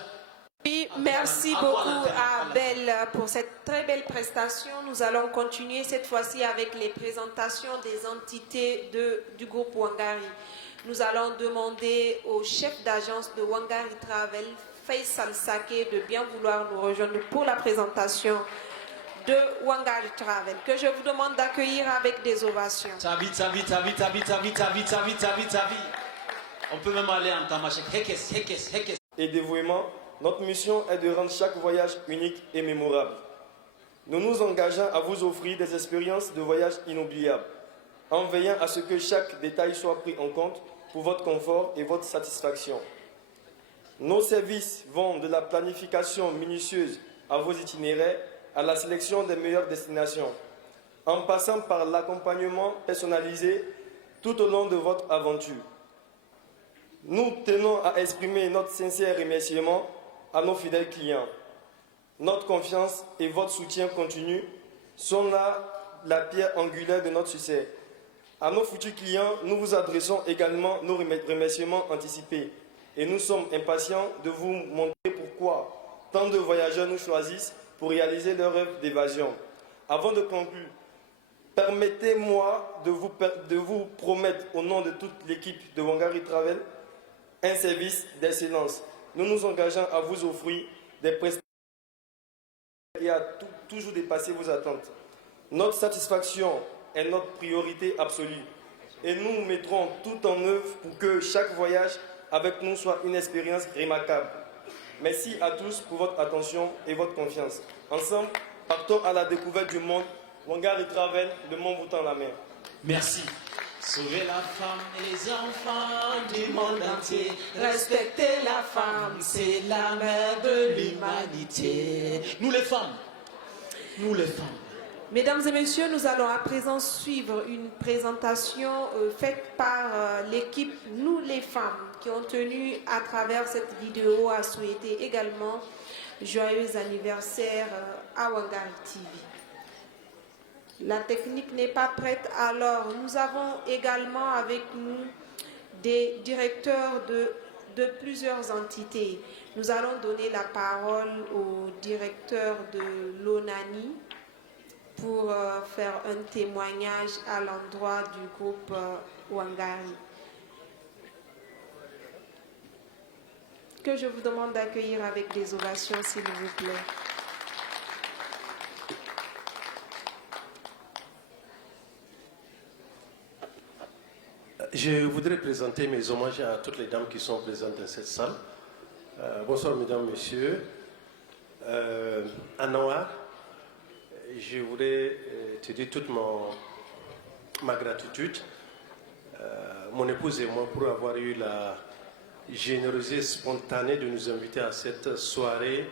Oui, merci beaucoup à Belle pour cette très belle prestation. Nous allons continuer cette fois-ci avec les présentations des entités du groupe Wangari. Nous allons demander au chef d'agence de Wangari Travel, Faisal Sake, de bien vouloir nous rejoindre pour la présentation de Wangari Travel, que je vous demande d'accueillir avec des ovations. Tabi. On peut même aller en tamashek. Hekes. Et dévouement, notre mission est de rendre chaque voyage unique et mémorable. Nous nous engageons à vous offrir des expériences de voyage inoubliables, en veillant à ce que chaque détail soit pris en compte pour votre confort et votre satisfaction. Nos services vont de la planification minutieuse à vos itinéraires à la sélection des meilleures destinations, en passant par l'accompagnement personnalisé tout au long de votre aventure. Nous tenons à exprimer notre sincère remerciement à nos fidèles clients. Notre confiance et votre soutien continu sont la pierre angulaire de notre succès. À nos futurs clients, nous vous adressons également nos remerciements anticipés et nous sommes impatients de vous montrer pourquoi tant de voyageurs nous choisissent pour réaliser leur rêve d'évasion. Avant de conclure, permettez-moi de vous promettre au nom de toute l'équipe de Wangari Travel un service d'excellence. Nous nous engageons à vous offrir des prestations et à toujours dépasser vos attentes. Notre satisfaction est notre priorité absolue et nous mettrons tout en œuvre pour que chaque voyage avec nous soit une expérience remarquable. Merci à tous pour votre attention et votre confiance. Ensemble, partons à la découverte du monde. Wangari Travel, le monde vous tend la main. Merci. Sauver la femme et les enfants du monde entier. Respecter la femme, c'est la mère de l'humanité. Nous les femmes. Mesdames et messieurs, nous allons à présent suivre une présentation faite par l'équipe Nous les femmes qui ont tenu à travers cette vidéo à souhaiter également joyeux anniversaire à Wangari TV. La technique n'est pas prête, alors nous avons également avec nous des directeurs de plusieurs entités. Nous allons donner la parole au directeur de l'ONANI pour faire un témoignage à l'endroit du groupe Wangari, que je vous demande d'accueillir avec des ovations, s'il vous plaît. Je voudrais présenter mes hommages à toutes les dames qui sont présentes dans cette salle. Bonsoir mesdames, messieurs. Anouar, je voudrais te dire toute ma gratitude, mon épouse et moi, pour avoir eu la générosité spontanée de nous inviter à cette soirée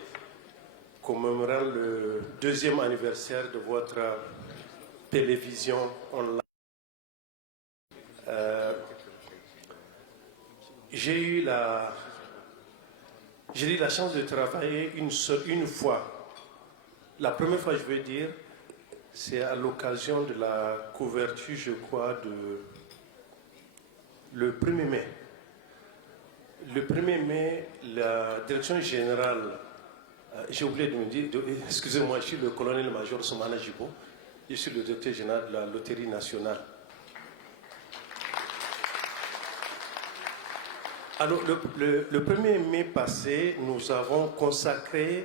commémorant le 2e anniversaire de votre télévision online. J'ai eu la chance de travailler une fois. La première fois, je veux dire, c'est à l'occasion de la couverture, je crois, le 1er mai. Le 1er mai, la direction générale, j'ai oublié de me dire, excusez-moi, je suis le colonel-major Soumana Jibo, je suis le directeur général de la Loterie nationale. Alors, le 1er mai passé, nous avons consacré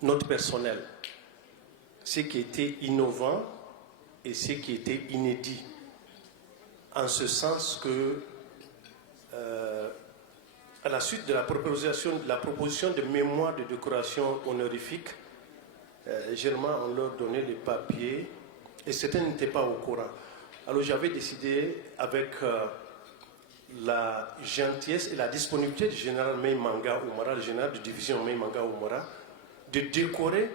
notre personnel, ce qui était innovant et ce qui était inédit, en ce sens que, à la suite de la proposition de mémoire de décoration honorifique, généralement on leur donnait les papiers et certains n'étaient pas au courant. Alors j'avais décidé avec la gentillesse et la disponibilité du général Mei Manga Oumara, le général de division Mei Manga Oumara, de décorer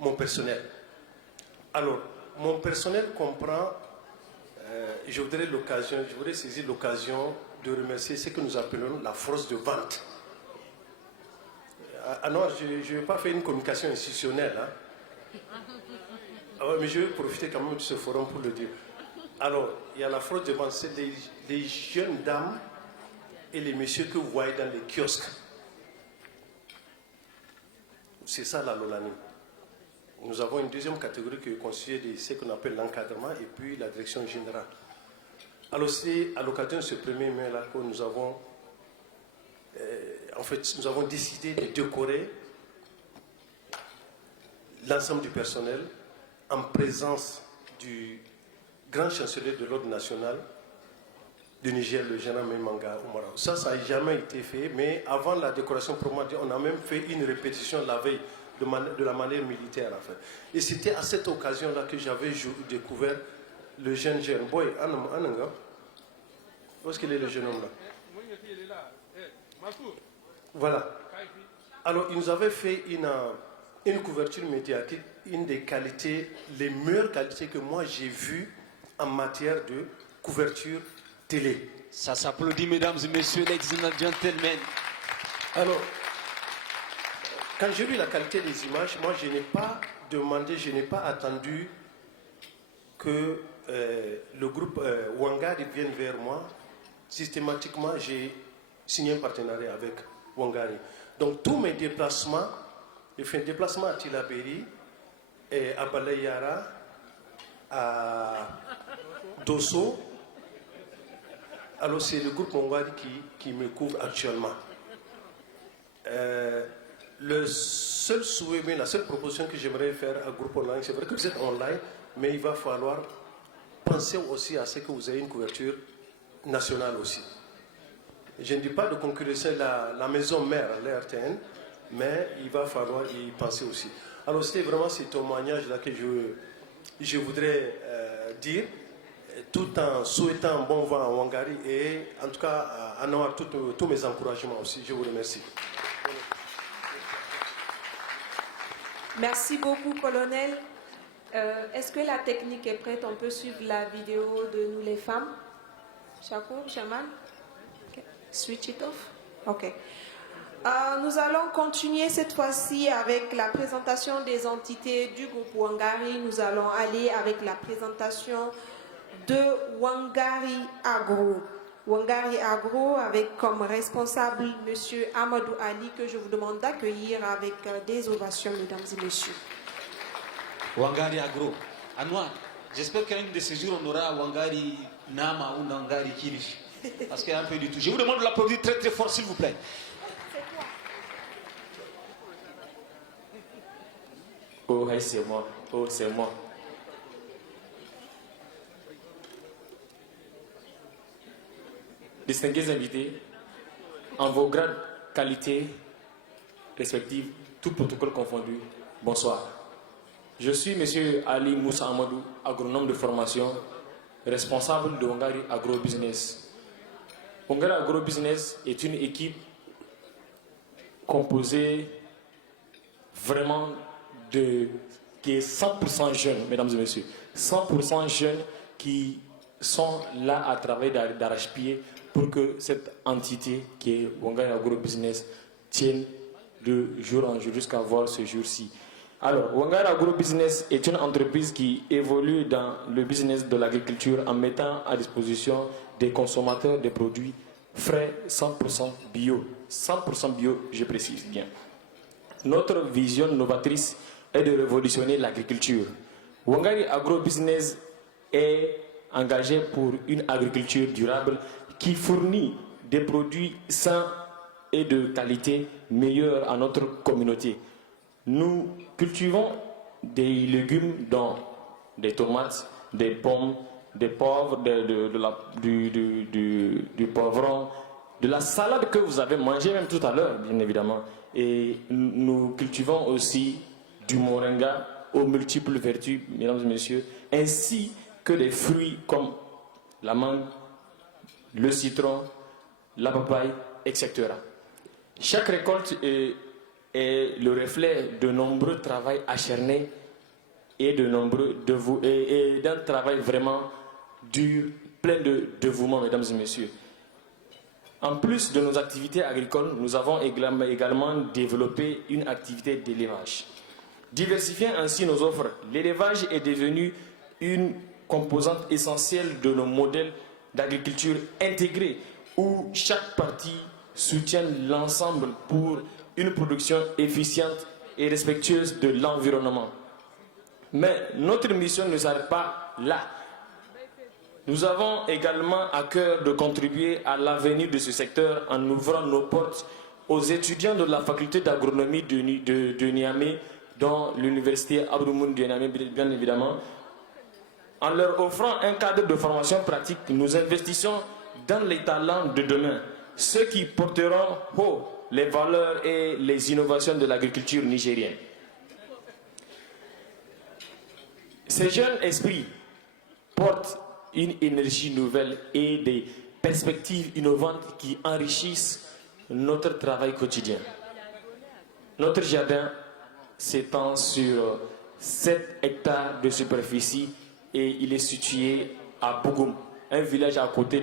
mon personnel. Alors, mon personnel comprend, je voudrais saisir l'occasion de remercier ce que nous appelons la force de vente. Ah non, je ne vais pas faire une communication institutionnelle, hein. Mais je vais profiter quand même de ce forum pour le dire. Alors, il y a la force de vente, c'est les jeunes dames et les messieurs que vous voyez dans les kiosques. C'est ça la Lolani. Nous avons une deuxième catégorie qui est constituée de ce qu'on appelle l'encadrement et puis la direction générale. Alors c'est à l'occasion de ce 1er mai-là que nous avons, nous avons décidé de décorer l'ensemble du personnel en présence du grand chancelier de l'ordre national du Niger, le général Mei Manga Oumara. Ça n'a jamais été fait, mais avant la décoration, on a même fait une répétition la veille de la manière militaire. En fait. Et c'était à cette occasion-là que j'avais découvert le jeune boy. Où est-ce qu'il est, le jeune homme là? Voilà. Alors, il nous avait fait une couverture médiatique, une des qualités, les meilleures qualités que moi j'ai vues en matière de couverture télé. Ça s'applaudit, mesdames et messieurs, ladies and gentlemen. Alors, quand j'ai vu la qualité des images, moi je n'ai pas demandé, je n'ai pas attendu que le groupe Wangari vienne vers moi. Systématiquement, j'ai signé un partenariat avec Wangari. Donc tous mes déplacements, j'ai fait un déplacement à Tilaberi, à Balayara, à Dosso. Alors c'est le groupe Wangari qui me couvre actuellement. Le seul souhait, mais la seule proposition que j'aimerais faire à groupe online, c'est vrai que vous êtes online, mais il va falloir penser aussi à ce que vous ayez une couverture nationale aussi. Je ne dis pas de concurrencer la maison mère, l'RTN, mais il va falloir y penser aussi. Alors c'était vraiment ce témoignage-là que je voudrais dire, tout en souhaitant un bon vent à Wangari et en tout cas en avoir tous mes encouragements aussi. Je vous remercie. Merci beaucoup, colonel. Est-ce que la technique est prête? On peut suivre la vidéo de nous les femmes. Chakour, Chaman? Okay. Switch it off. Ok. Nous allons continuer cette fois-ci avec la présentation des entités du groupe Wangari. Nous allons aller avec la présentation de Wangari Agro. Wangari Agro avec comme responsable M. Amadou Ali, que je vous demande d'accueillir avec des ovations, mesdames et messieurs. Wangari Agro. Anouar, j'espère qu'un de ces jours, on aura Wangari Nama ou Wangari Kirish. Parce qu'il y a un peu du tout. Je vous demande de l'applaudir très très fort, s'il vous plaît. Oh, hey, c'est moi. Oh, c'est moi. Distingués invités, en vos grades, qualités respectives, tout protocole confondu, bonsoir. Je suis M. Ali Moussa Amadou, agronome de formation, responsable de Wangari Agro Business. Wangari Agro Business est une équipe composée vraiment qui est 100% jeune, mesdames et messieurs. 100% jeunes qui sont là à travailler d'arrache-pied pour que cette entité qui est Wangari Agro Business tienne de jour en jour jusqu'à voir ce jour-ci. Alors, Wangari Agro Business est une entreprise qui évolue dans le business de l'agriculture en mettant à disposition des consommateurs des produits frais 100% bio. 100% bio, je précise bien. Notre vision novatrice est de révolutionner l'agriculture. Wangari Agro Business est engagé pour une agriculture durable qui fournit des produits sains et de qualité meilleure à notre communauté. Nous cultivons des légumes dont des tomates, des pommes, des poivres, du poivron, de la salade que vous avez mangée même tout à l'heure, bien évidemment. Et nous cultivons aussi du moringa aux multiples vertus, mesdames et messieurs, ainsi que des fruits comme la mangue, le citron, la papaye, etc. Chaque récolte est le reflet de nombreux travaux acharnés et d'un travail vraiment dur, plein de dévouement, mesdames et messieurs. En plus de nos activités agricoles, nous avons également développé une activité d'élevage. Diversifiant ainsi nos offres, l'élevage est devenu une composante essentielle de nos modèles d'agriculture intégrée, où chaque partie soutient l'ensemble pour une production efficiente et respectueuse de l'environnement. Mais notre mission ne s'arrête pas là. Nous avons également à cœur de contribuer à l'avenir de ce secteur en ouvrant nos portes aux étudiants de la faculté d'agronomie de Niamey, dont l'université Abdoumoun de Niamey, bien évidemment. En leur offrant un cadre de formation pratique, nous investissons dans les talents de demain, ceux qui porteront haut les valeurs et les innovations de l'agriculture nigérienne. Ces jeunes esprits portent une énergie nouvelle et des perspectives innovantes qui enrichissent notre travail quotidien. Notre jardin s'étend sur 7 hectares de superficie et il est situé à Bougoum, un village à côté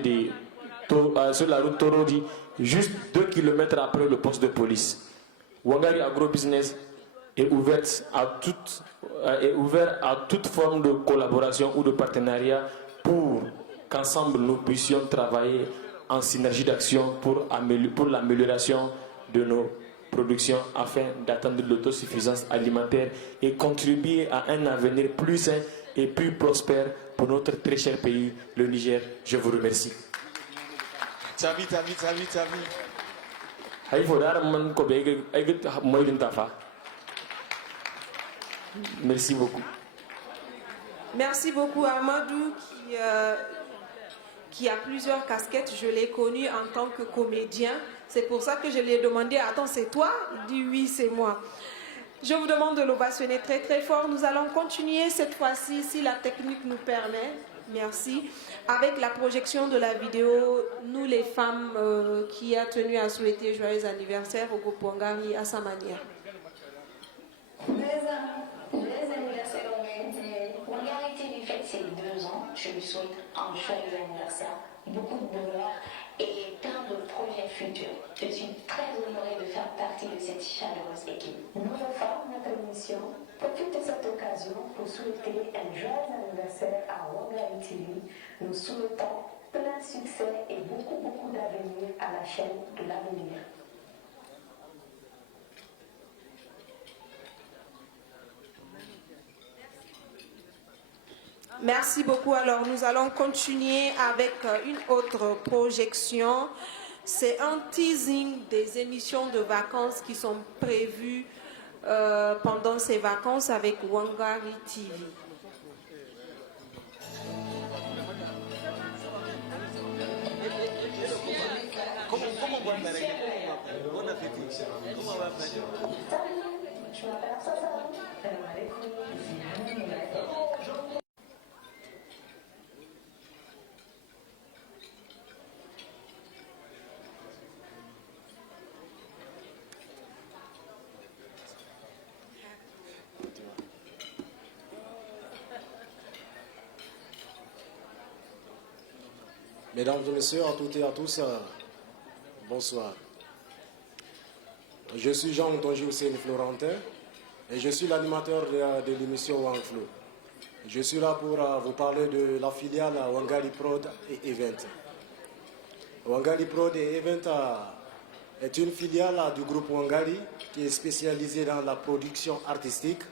sur la route Torodi, juste 2 km après le poste de police. Wangari Agrobusiness est ouvert à toute forme de collaboration ou de partenariat pour qu'ensemble nous puissions travailler en synergie d'action pour l'amélioration de nos productions afin d'atteindre l'autosuffisance alimentaire et contribuer à un avenir plus sain et plus prospère pour notre très cher pays, le Niger. Je vous remercie. Merci beaucoup. Merci beaucoup à Amadou qui a plusieurs casquettes. Je l'ai connu en tant que comédien. C'est pour ça que je lui ai demandé, attends, c'est toi? Il dit oui, c'est moi. Je vous demande de l'ovationner très très fort. Nous allons continuer cette fois-ci, si la technique nous permet. Merci. Avec la projection de la vidéo, nous les femmes qui a tenu à souhaiter joyeux anniversaire au groupe Wangari à sa manière. Les anniversaires ont été... Wangari TV fête ses 2 ans. Je lui souhaite un joyeux anniversaire, beaucoup de bonheur et plein de projets futurs. Je suis très honorée de faire partie de cette chaleureuse équipe. Nous, femmes, notre mission, profite de cette occasion pour souhaiter un joyeux anniversaire à Wangari TV. Nous souhaitons plein de succès et beaucoup d'avenir à la chaîne de l'avenir. Merci beaucoup. Alors, nous allons continuer avec une autre projection. C'est un teasing des émissions de vacances qui sont prévues pendant ces vacances avec Wangari TV. Comment bon appétit. Comment va faire? Je m'appelle Sasa. Mesdames et messieurs, à toutes et à tous, bonsoir. Je suis Jean-Tonji Hussein Florentin et je suis l'animateur de l'émission Wangflow. Je suis là pour vous parler de la filiale Wangari Prod et Event. Wangari Prod et Event est une filiale du groupe Wangari qui est spécialisée dans la production artistique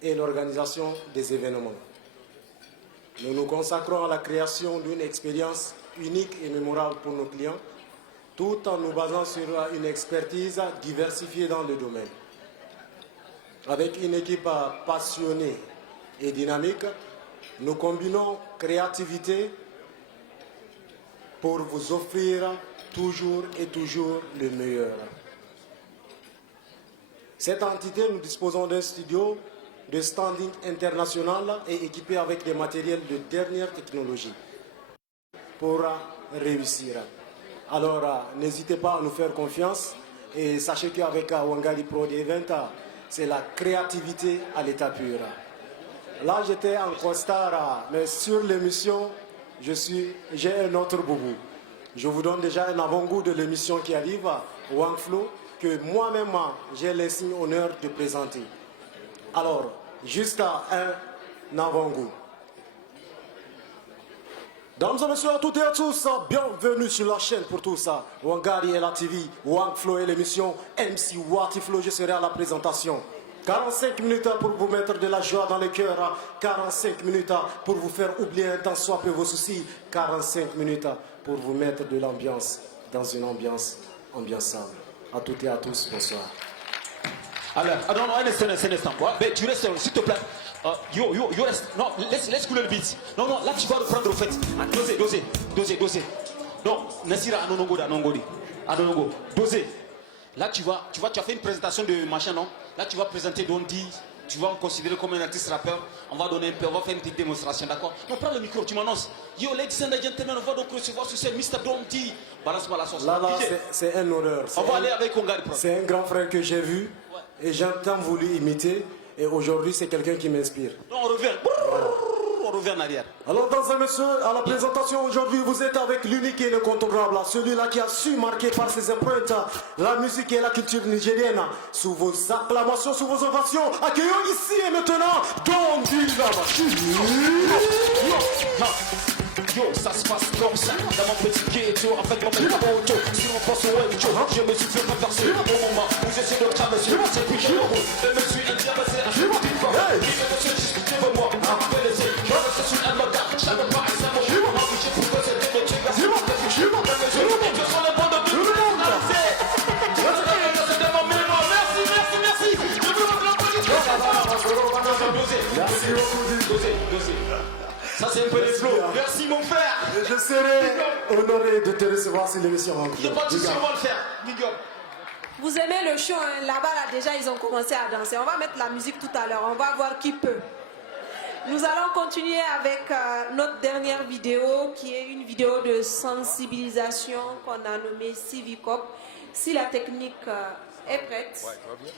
et l'organisation des événements. Nous nous consacrons à la création d'une expérience unique et mémorable pour nos clients, tout en nous basant sur une expertise diversifiée dans le domaine. Avec une équipe passionnée et dynamique, nous combinons créativité pour vous offrir toujours et toujours le meilleur. Cette entité, nous disposons d'un studio de standing international et équipé avec des matériels de dernière technologie pour réussir. Alors, n'hésitez pas à nous faire confiance et sachez qu'avec Wangali Prod Event, c'est la créativité à l'état pur. Là, j'étais en costard, mais sur l'émission, j'ai un autre boubou. Je vous donne déjà un avant-goût de l'émission qui arrive, Wang Flow, que moi-même, j'ai l'insigne honneur de présenter. Alors, juste un avant-goût. Dames et messieurs, à toutes et à tous, bienvenue sur la chaîne pour tout ça. Wangari et la TV, Wang Flow et l'émission MC Wati Flow, je serai à la présentation. 45 minutes pour vous mettre de la joie dans le cœur, 45 minutes pour vous faire oublier un temps soit peu vos soucis, 45 minutes pour vous mettre de l'ambiance dans une ambiance ambiançable. À toutes et à tous, bonsoir. Alors, non, un instant. Ouais, tu restes, s'il te plaît. Yo, reste. Non, laisse couler le beat. Non, là tu vas reprendre au fait. Dosé. Non, Nassira, Adonongo. Dosé. Là tu as fait une présentation de machin, non? Là tu vas présenter Dondi. Tu vas me considérer comme un artiste rappeur. On va donner un peu, on va faire une petite démonstration, d'accord? Non, prends le micro, tu m'annonces. Yo, ladies and gentlemen, on va donc recevoir sur scène Mr. Dondi. Balance-moi la sauce. Là, c'est un honneur. On va aller avec Wangari. C'est un grand frère que j'ai vu et j'ai tant voulu imiter. Et aujourd'hui, c'est quelqu'un qui m'inspire. Non, on revient. On revient en arrière. Alors, dans un monsieur, à la présentation aujourd'hui, vous êtes avec l'unique et l'incontournable, celui-là qui a su marquer par ses empreintes la musique et la culture nigérienne. Sous vos acclamations, sous vos ovations, accueillons ici et maintenant Dondi la machine. Yo, ça se passe comme ça, dans mon petit ghetto, avec mon bel auto. Si on pense au Wencho, je me suis fait renverser au moment où j'essaie de traverser. C'est puis je roule, et me suis intéressé à ce petit corps. Il me monsieur discuter de moi, à me laisser. Je reste sur un regard, chaque pas est un mot. J'ai pour que c'était le tigre. Je suis sur le banc de tout le monde. Merci. Je vous remercie. Dosé. Ça c'est un peu les flots. Merci mon frère. Et je serai honoré de te recevoir sur l'émission. Il n'y a pas de souci, on va le faire. Big up. Vous aimez le show, hein? Là-bas, là, déjà, ils ont commencé à danser. On va mettre la musique tout à l'heure. On va voir qui peut. Nous allons continuer avec notre dernière vidéo, qui est une vidéo de sensibilisation qu'on a nommée Civicop. Si la technique est prête. Ouais, ça va bien.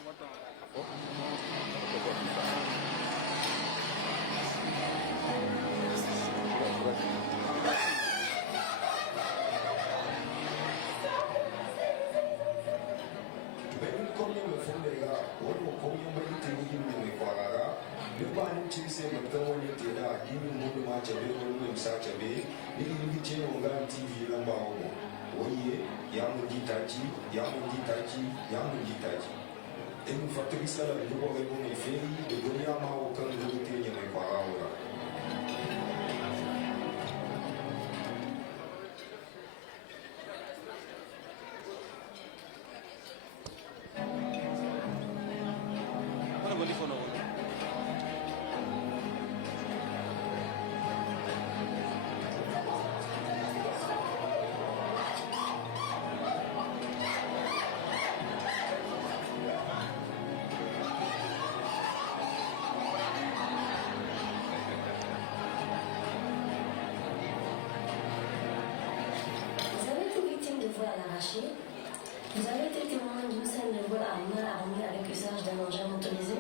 Vous avez été témoin d'une scène de vol à main armée avec usage d'un engin motorisé.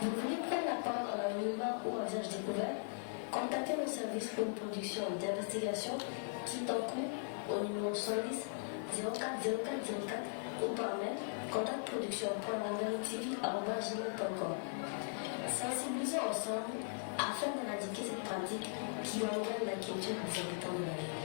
Vous voulez prendre la parole en anonymat ou à visage découvert? Contactez le service pour une production d'investigation qui est en cours au numéro 110 04 04 04 ou par mail contactproduction.wangaritv@gmail.com. Sensibilisons ensemble afin d'éradiquer cette pratique qui engage l'inquiétude des habitants de la ville.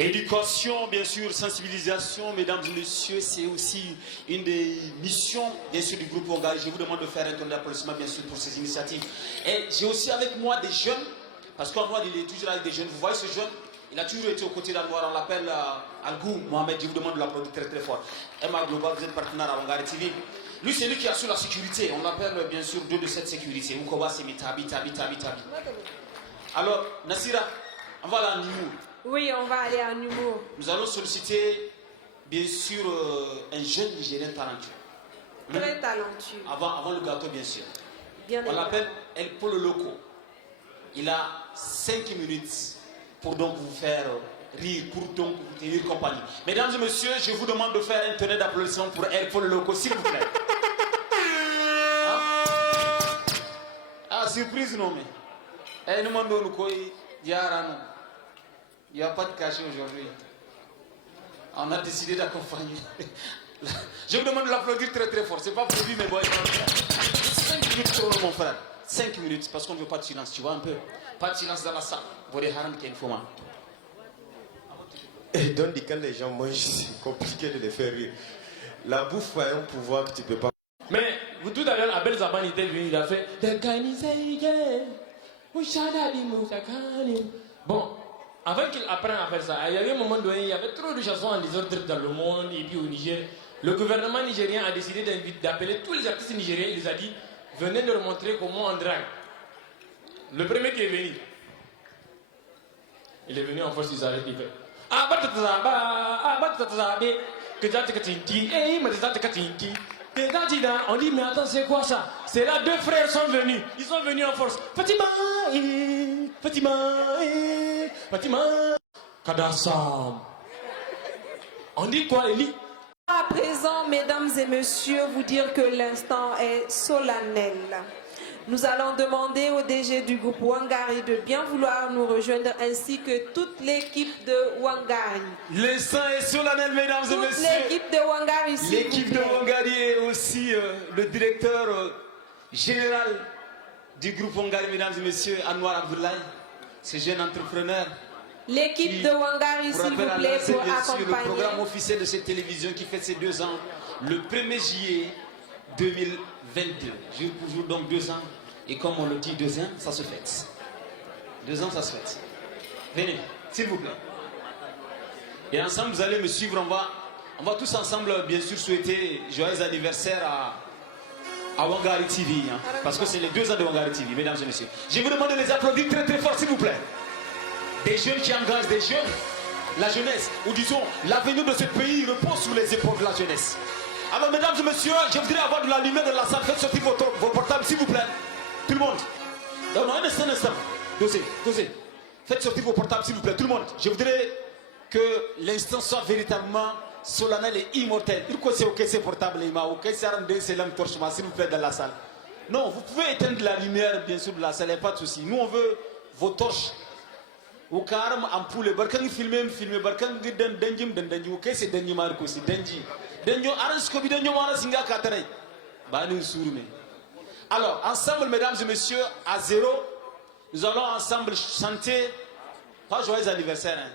Éducation, bien sûr, sensibilisation, mesdames et messieurs, c'est aussi une des missions, bien sûr, du groupe Wangari. Je vous demande de faire un tour d'applaudissement, bien sûr, pour ces initiatives. Et j'ai aussi avec moi des jeunes, parce qu'Anwar, il est toujours avec des jeunes. Vous voyez ce jeune, il a toujours été aux côtés d'Anwar. On l'appelle Algou Mohamed. Je vous demande de l'applaudir très très fort. Emma Global, vous êtes partenaire à Wangari TV. Lui, c'est lui qui assure la sécurité. On l'appelle, bien sûr, 2 de cette sécurité. Oukoba, c'est Tabi. Alors, Nassira, on va aller en humour. Oui, on va aller en humour. Nous allons solliciter, bien sûr, un jeune Nigérien talentueux. Très talentueux. Avant le gâteau, bien sûr. Bien On l'appelle El Polo Loco. Il a 5 minutes pour donc vous faire rire, pour donc vous tenir compagnie. Mesdames et messieurs, je vous demande de faire un tonnerre d'applaudissements pour El Polo Loco, s'il vous plaît. Ah, surprise, non, mais. Eh, nous demandons nous quoi, Yarano. Il n'y a pas de cachet aujourd'hui. On a décidé d'accompagner. Je vous demande de l'applaudir très très fort. C'est pas prévu, mais bon. 5 minutes trop long, mon frère. 5 minutes, parce qu'on ne veut pas de silence, tu vois un peu. Pas de silence dans la salle. Vous voyez, Haram qui est une fois. Et donc, quand les gens mangent, c'est compliqué de les faire rire. La bouffe a un pouvoir que tu ne peux pas. Mais vous, tout à l'heure, Abel Zaban était venu, il a fait. Bon, avant qu'il apprenne à faire ça, il y avait un moment donné, il y avait trop de chansons en désordre dans le monde et puis au Niger. Le gouvernement nigérien a décidé d'appeler tous les artistes nigériens. Il les a dit, venez leur montrer comment on drague. Le premier qui est venu, il est venu en force, il s'arrête, il fait. On dit, mais attends, c'est quoi ça? C'est là, 2 frères sont venus. Ils sont venus en force. Fatima, Kadassam. On dit quoi, Eli? À présent, mesdames et messieurs, vous dire que l'instant est solennel. Nous allons demander au DG du groupe Wangari de bien vouloir nous rejoindre ainsi que toute l'équipe de Wangari. L'instant est solennel, mesdames et messieurs. Toute l'équipe de Wangari, s'il vous plaît. L'équipe de Wangari est aussi le directeur général du groupe Wangari, mesdames et messieurs, Anwar Abdoulaye, ce jeune entrepreneur. L'équipe de Wangari, s'il vous plaît, pour accompagner. Le programme officiel de cette télévision qui fait ses 2 ans, le 1er juillet 2022. Jour pour jour, donc 2 ans. Et comme on le dit, 2 ans, ça se fête. 2 ans, ça se fête. Venez, s'il vous plaît. Et ensemble, vous allez me suivre. On va tous ensemble, bien sûr, souhaiter joyeux anniversaire à Wangari TV. Hein, parce que c'est les 2 ans de Wangari TV, mesdames et messieurs. Je vous demande de les applaudir très très fort, s'il vous plaît. Des jeunes qui engagent des jeunes, la jeunesse, ou disons, l'avenir de ce pays repose sur les épaules de la jeunesse. Alors, mesdames et messieurs, je voudrais avoir de la lumière dans la salle. Faites sortir vos portables, s'il vous plaît. Tout le monde. Non, un instant. Dosez. Faites sortir vos portables, s'il vous plaît. Tout le monde. Je voudrais que l'instant soit véritablement solennel et immortel. Il faut que c'est portable, c'est l'âme torche, s'il vous plaît, dans la salle. Non, vous pouvez éteindre la lumière, bien sûr, de la salle, il n'y a pas de souci. Nous, on veut vos torches. Au carême, en poule, barkan filmer, barkan denjim, ok, c'est denji marco, c'est denji. Denjo, aras kobi denjo mara singa katare. Bani surme. Alors, ensemble, mesdames et messieurs, à 0, nous allons ensemble chanter, pas joyeux anniversaire, hein.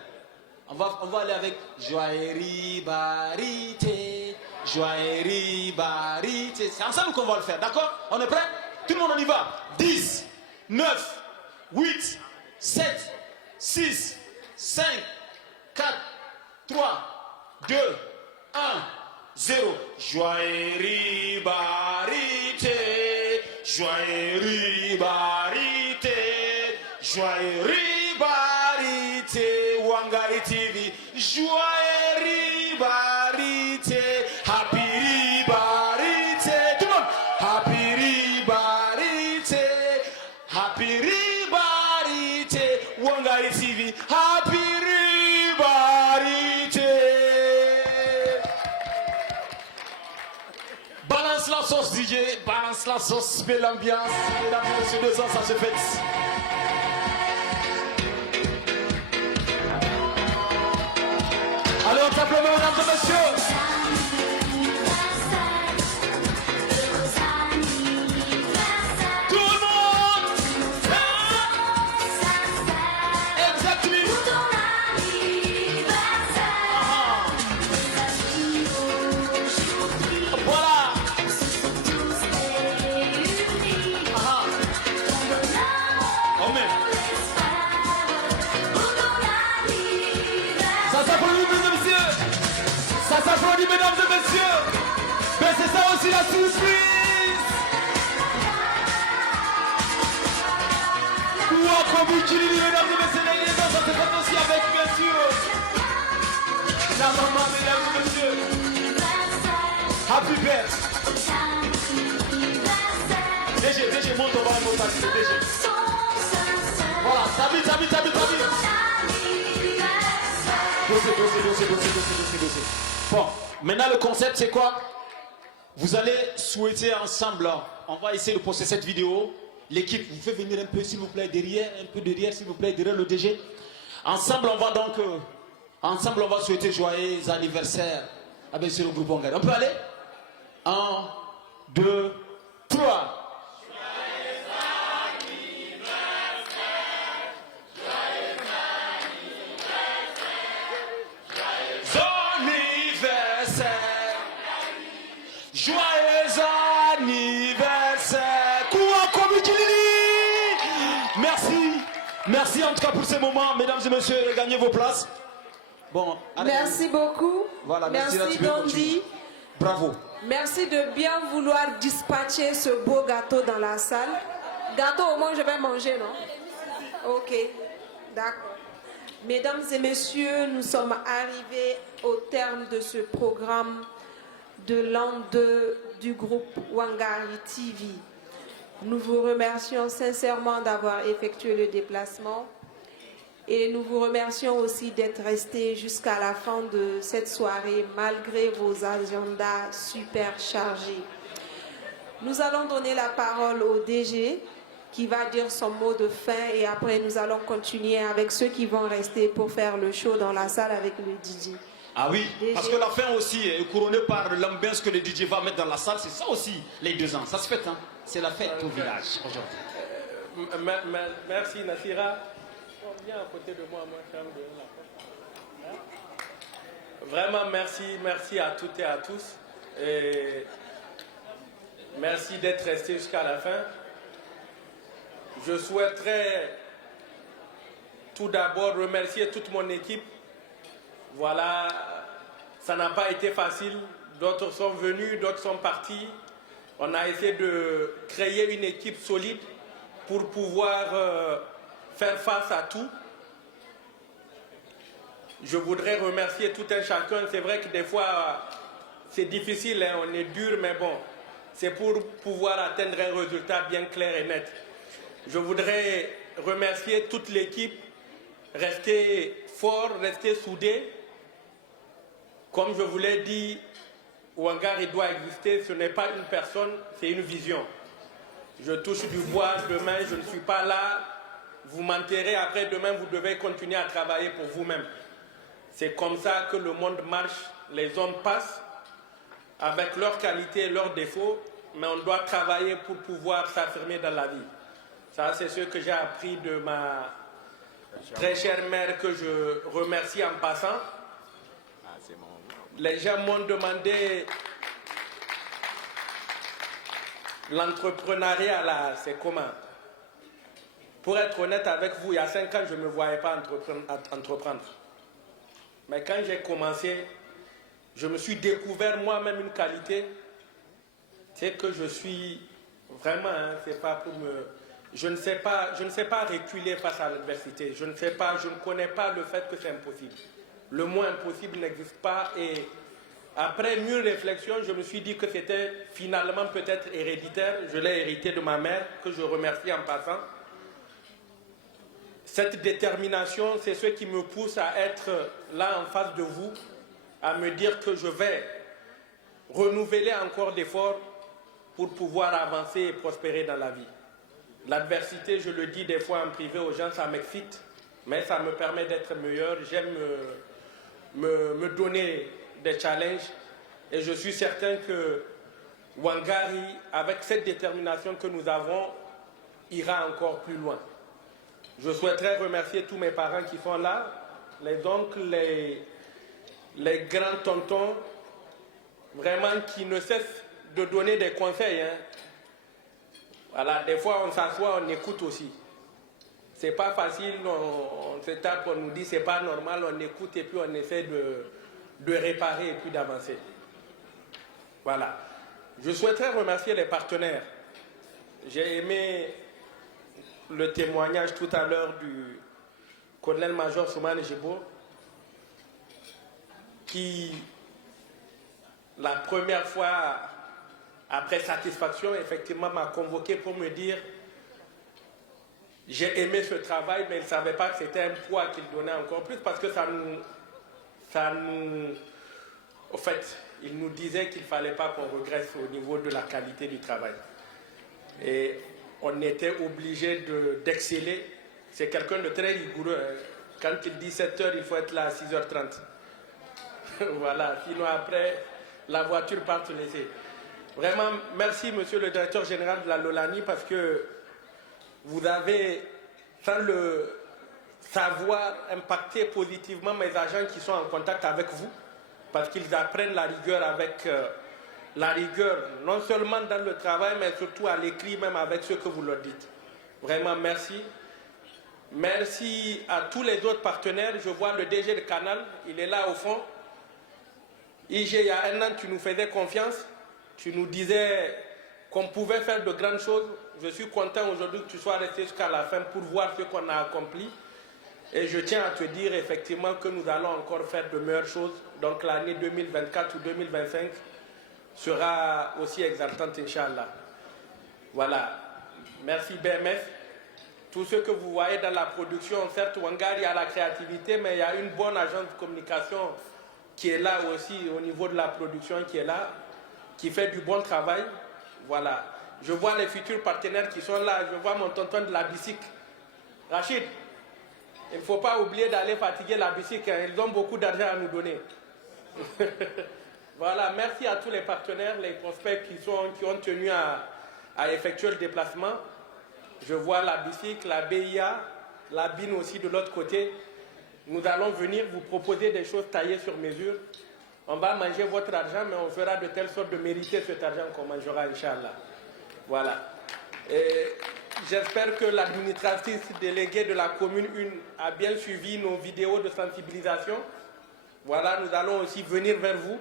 On va aller avec Joyerie Barité, Joyerie Barité. C'est ensemble qu'on va le faire, d'accord? On est prêt? Tout le monde, on y va. 10, 9, 8, 7, 6, 5, 4, 3, 2, 1, 0. Joyerie Barité, Joyerie Barité, Joyerie Barité, Wangari TV, Joyerie Barité, Happy Barité, tout le monde, Happy Barité, Happy Barité, Wangari TV, Happy Barité. Balance la sauce DJ, balance la sauce, belle ambiance, mesdames et messieurs, 2 ans, ça se fête. Alors, simplement, mesdames et messieurs. Tout le monde. Exactement. Voici la surprise. Wako Bikini, mesdames et messieurs, les gens, ça se fait aussi avec, bien sûr, la maman, mesdames et messieurs. Happy birthday. DG, monte, on va immortaliser, DG. Voilà, Tabi. Dossier. Bon, maintenant le concept c'est quoi? Vous allez souhaiter ensemble, on va essayer de poster cette vidéo. L'équipe, vous faites venir un peu s'il vous plaît derrière, s'il vous plaît, derrière le DG. Ensemble on va donc, souhaiter joyeux anniversaire à bien sûr le groupe Wangari. On peut aller? 1, 2, 3. Joyeux anniversaire. Merci en tout cas pour ces moments, mesdames et messieurs, gagnez vos places. Bon, merci beaucoup. Voilà, merci Dondi. Bravo. Merci de bien vouloir dispatcher ce beau gâteau dans la salle. Gâteau, au moins je vais manger, non? Ok, d'accord. Mesdames et messieurs, nous sommes arrivés au terme de ce programme de l'an 2 du groupe Wangari TV. Nous vous remercions sincèrement d'avoir effectué le déplacement et nous vous remercions aussi d'être restés jusqu'à la fin de cette soirée malgré vos agendas super chargés. Nous allons donner la parole au DG qui va dire son mot de fin et après nous allons continuer avec ceux qui vont rester pour faire le show dans la salle avec le DJ. Ah oui, DG. parce que la fin aussi est couronnée par l'ambiance que le DJ va mettre dans la salle. C'est ça aussi, les 2 ans. Ça se fait, hein? C'est la fête au village aujourd'hui. Merci Nassira. Viens à côté de moi, Vraiment merci à toutes et à tous. Et merci d'être restés jusqu'à la fin. Je souhaiterais tout d'abord remercier toute mon équipe. Voilà, ça n'a pas été facile. D'autres sont venus, d'autres sont partis. On a essayé de créer une équipe solide pour pouvoir faire face à tout. Je voudrais remercier tout un chacun. C'est vrai que des fois, c'est difficile, hein, on est dur, mais bon, c'est pour pouvoir atteindre un résultat bien clair et net. Je voudrais remercier toute l'équipe, rester fort, rester soudé. Comme je vous l'ai dit, Wangari doit exister, ce n'est pas une personne, c'est une vision. Je touche du bois, demain je ne suis pas là, vous m'enterrez, après demain vous devez continuer à travailler pour vous-même. C'est comme ça que le monde marche, les hommes passent avec leurs qualités et leurs défauts, mais on doit travailler pour pouvoir s'affirmer dans la vie. Ça c'est ce que j'ai appris de ma très chère mère que je remercie en passant. Les gens m'ont demandé l'entrepreneuriat là, c'est comment? Pour être honnête avec vous, il y a 5 ans, je ne me voyais pas entreprendre. Mais quand j'ai commencé, je me suis découvert moi-même une qualité. C'est que je suis vraiment, hein, c'est pas pour me... Je ne sais pas reculer face à l'adversité. Je ne connais pas le fait que c'est impossible. Le mot impossible n'existe pas et après mûre réflexion, je me suis dit que c'était finalement peut-être héréditaire. Je l'ai hérité de ma mère, que je remercie en passant. Cette détermination, c'est ce qui me pousse à être là en face de vous, à me dire que je vais renouveler encore d'efforts pour pouvoir avancer et prospérer dans la vie. L'adversité, je le dis des fois en privé aux gens, ça m'excite, mais ça me permet d'être meilleur. J'aime me donner des challenges et je suis certain que Wangari, avec cette détermination que nous avons, ira encore plus loin. Je souhaiterais remercier tous mes parents qui sont là, les oncles, les grands tontons, vraiment qui ne cessent de donner des conseils. Hein. Voilà, des fois on s'assoit, on écoute aussi. C'est pas facile, on se tape, on nous dit c'est pas normal, on écoute et puis on essaie de réparer et puis d'avancer. Voilà. Je souhaiterais remercier les partenaires. J'ai aimé le témoignage tout à l'heure du colonel-major Soumane Djibo, qui, la première fois, après satisfaction, effectivement m'a convoqué pour me dire « J'ai aimé ce travail, mais il ne savait pas que c'était un poids qu'il donnait encore plus, parce que au fait, il nous disait qu'il ne fallait pas qu'on regresse au niveau de la qualité du travail. Et on était obligé d'exceller. C'est quelqu'un de très rigoureux. Quand il dit 7 heures, il faut être là à 6h30. Voilà, sinon après, la voiture part se laisser. Vraiment, merci monsieur le directeur général de la Lolani, parce que vous avez, sans le savoir, impacté positivement mes agents qui sont en contact avec vous, parce qu'ils apprennent la rigueur avec la rigueur, non seulement dans le travail, mais surtout à l'écrit, même avec ce que vous leur dites. Vraiment, merci. Merci à tous les autres partenaires. Je vois le DG de Canal, il est là au fond. IG, il y a un an, tu nous faisais confiance. Tu nous disais qu'on pouvait faire de grandes choses. Je suis content aujourd'hui que tu sois resté jusqu'à la fin pour voir ce qu'on a accompli. Et je tiens à te dire effectivement que nous allons encore faire de meilleures choses. Donc l'année 2024 ou 2025 sera aussi exaltante, Inch'Allah. Voilà. Merci BMS. Tout ce que vous voyez dans la production, certes, Wangari a la créativité, mais il y a une bonne agence de communication qui est là aussi au niveau de la production, qui est là, qui fait du bon travail. Voilà. Je vois les futurs partenaires qui sont là. Je vois mon tonton de la bicycle. Rachid, il ne faut pas oublier d'aller fatiguer la bicycle. Ils ont beaucoup d'argent à nous donner. Voilà. Merci à tous les partenaires, les prospects qui ont tenu à effectuer le déplacement. Je vois la bicycle, la BIA, la BIN aussi de l'autre côté. Nous allons venir vous proposer des choses taillées sur mesure. On va manger votre argent, mais on fera de telle sorte de mériter cet argent qu'on mangera, Inch'Allah. Voilà. Et j'espère que l'administratrice déléguée de la commune 1 a bien suivi nos vidéos de sensibilisation. Voilà, nous allons aussi venir vers vous.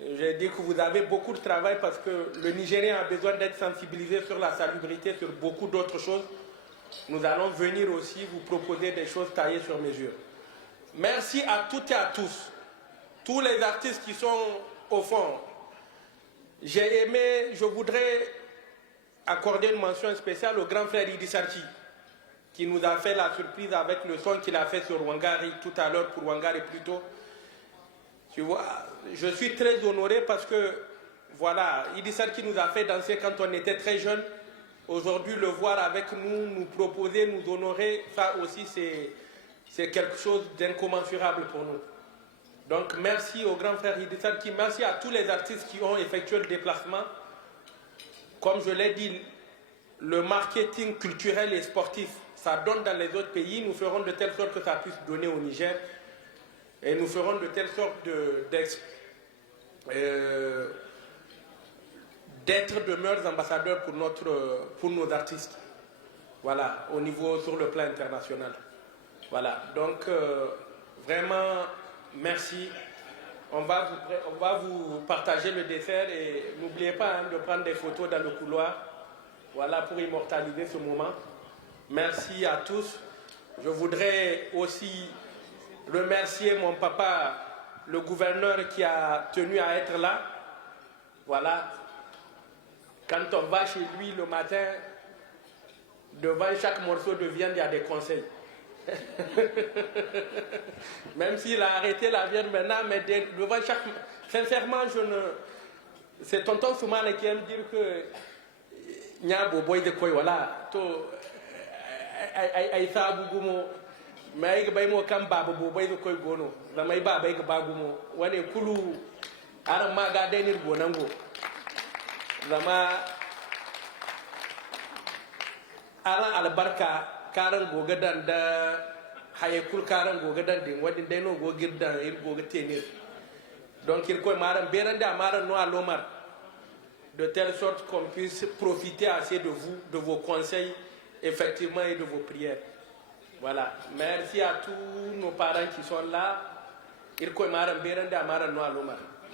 J'ai dit que vous avez beaucoup de travail parce que le Nigérien a besoin d'être sensibilisé sur la salubrité, sur beaucoup d'autres choses. Nous allons venir aussi vous proposer des choses taillées sur mesure. Merci à toutes et à tous. Tous les artistes qui sont au fond. J'ai aimé, je voudrais accorder une mention spéciale au grand frère Idi Sarki, qui nous a fait la surprise avec le son qu'il a fait sur Wangari tout à l'heure, pour Wangari plus tôt. Tu vois, je suis très honoré parce que, voilà, Idi Sarki nous a fait danser quand on était très jeunes. Aujourd'hui, le voir avec nous, nous proposer, nous honorer, ça aussi, c'est quelque chose d'incommensurable pour nous. Donc, merci au grand frère Idi Sarki, merci à tous les artistes qui ont effectué le déplacement. Comme je l'ai dit, le marketing culturel et sportif, ça donne dans les autres pays. Nous ferons de telle sorte que ça puisse donner au Niger. Et nous ferons de telle sorte d'être de meilleurs ambassadeurs pour nos artistes. Voilà, au niveau, sur le plan international. Voilà, donc vraiment, merci. On va vous partager le dessert et n'oubliez pas de prendre des photos dans le couloir. Voilà, pour immortaliser ce moment. Merci à tous. Je voudrais aussi remercier mon papa, le gouverneur qui a tenu à être là. Voilà. Quand on va chez lui le matin, devant chaque morceau de viande, il y a des conseils. Même s'il a arrêté la viande maintenant, mais devant chaque... Sincèrement, c'est tonton Soumane qui aime dire que... Nyabo boy de quoi, voilà. Aïssa Bougumo. Mais il y a un baba boy de quoi gono. La maïba baïga bagumo. Wane kulu. Ara maga denir bonango. Lama. Ara albarka. Karan gogadan da. Hayekul karan gogadan din. Wadin deno gogirdan. Il gogatenir. Donc il faut maran beranda maran no alomar. De telle sorte qu'on puisse profiter assez de vous, de vos conseils, effectivement, et de vos prières. Voilà. Merci à tous nos parents qui sont là.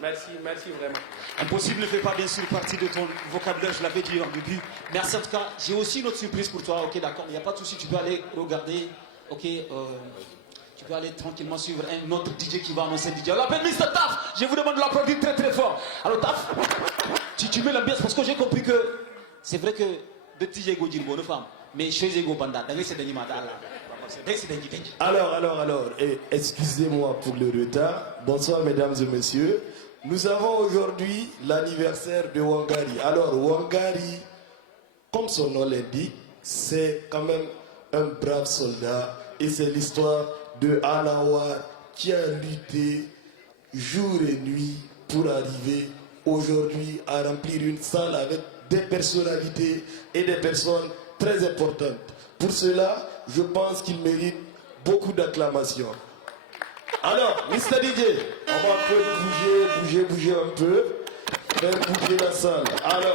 Merci, merci vraiment. Impossible ne fait pas bien sûr partie de ton vocabulaire, je l'avais dit en début. Merci en tout cas. J'ai aussi une autre surprise pour toi. Ok, d'accord, il n'y a pas de souci, tu peux aller regarder. Ok, tu peux aller tranquillement suivre un autre DJ qui va annoncer un DJ. On l'appelle Mr. Taf. Je vous demande de l'applaudir très très fort. Alors Taf, tu mets l'ambiance parce que j'ai compris que c'est vrai que de DJ Go Dirbo, de femme, mais chez Go Banda, c'est des Alors, excusez-moi pour le retard. Bonsoir mesdames et messieurs. Nous avons aujourd'hui l'anniversaire de Wangari. Alors Wangari, comme son nom l'indique, c'est quand même un brave soldat. Et c'est l'histoire de Anawar qui a lutté jour et nuit pour arriver aujourd'hui à remplir une salle avec des personnalités et des personnes très importantes. Pour cela, je pense qu'il mérite beaucoup d'acclamations. Alors, Mr. DJ, on va un peu bouger un peu, faire bouger la salle. Alors,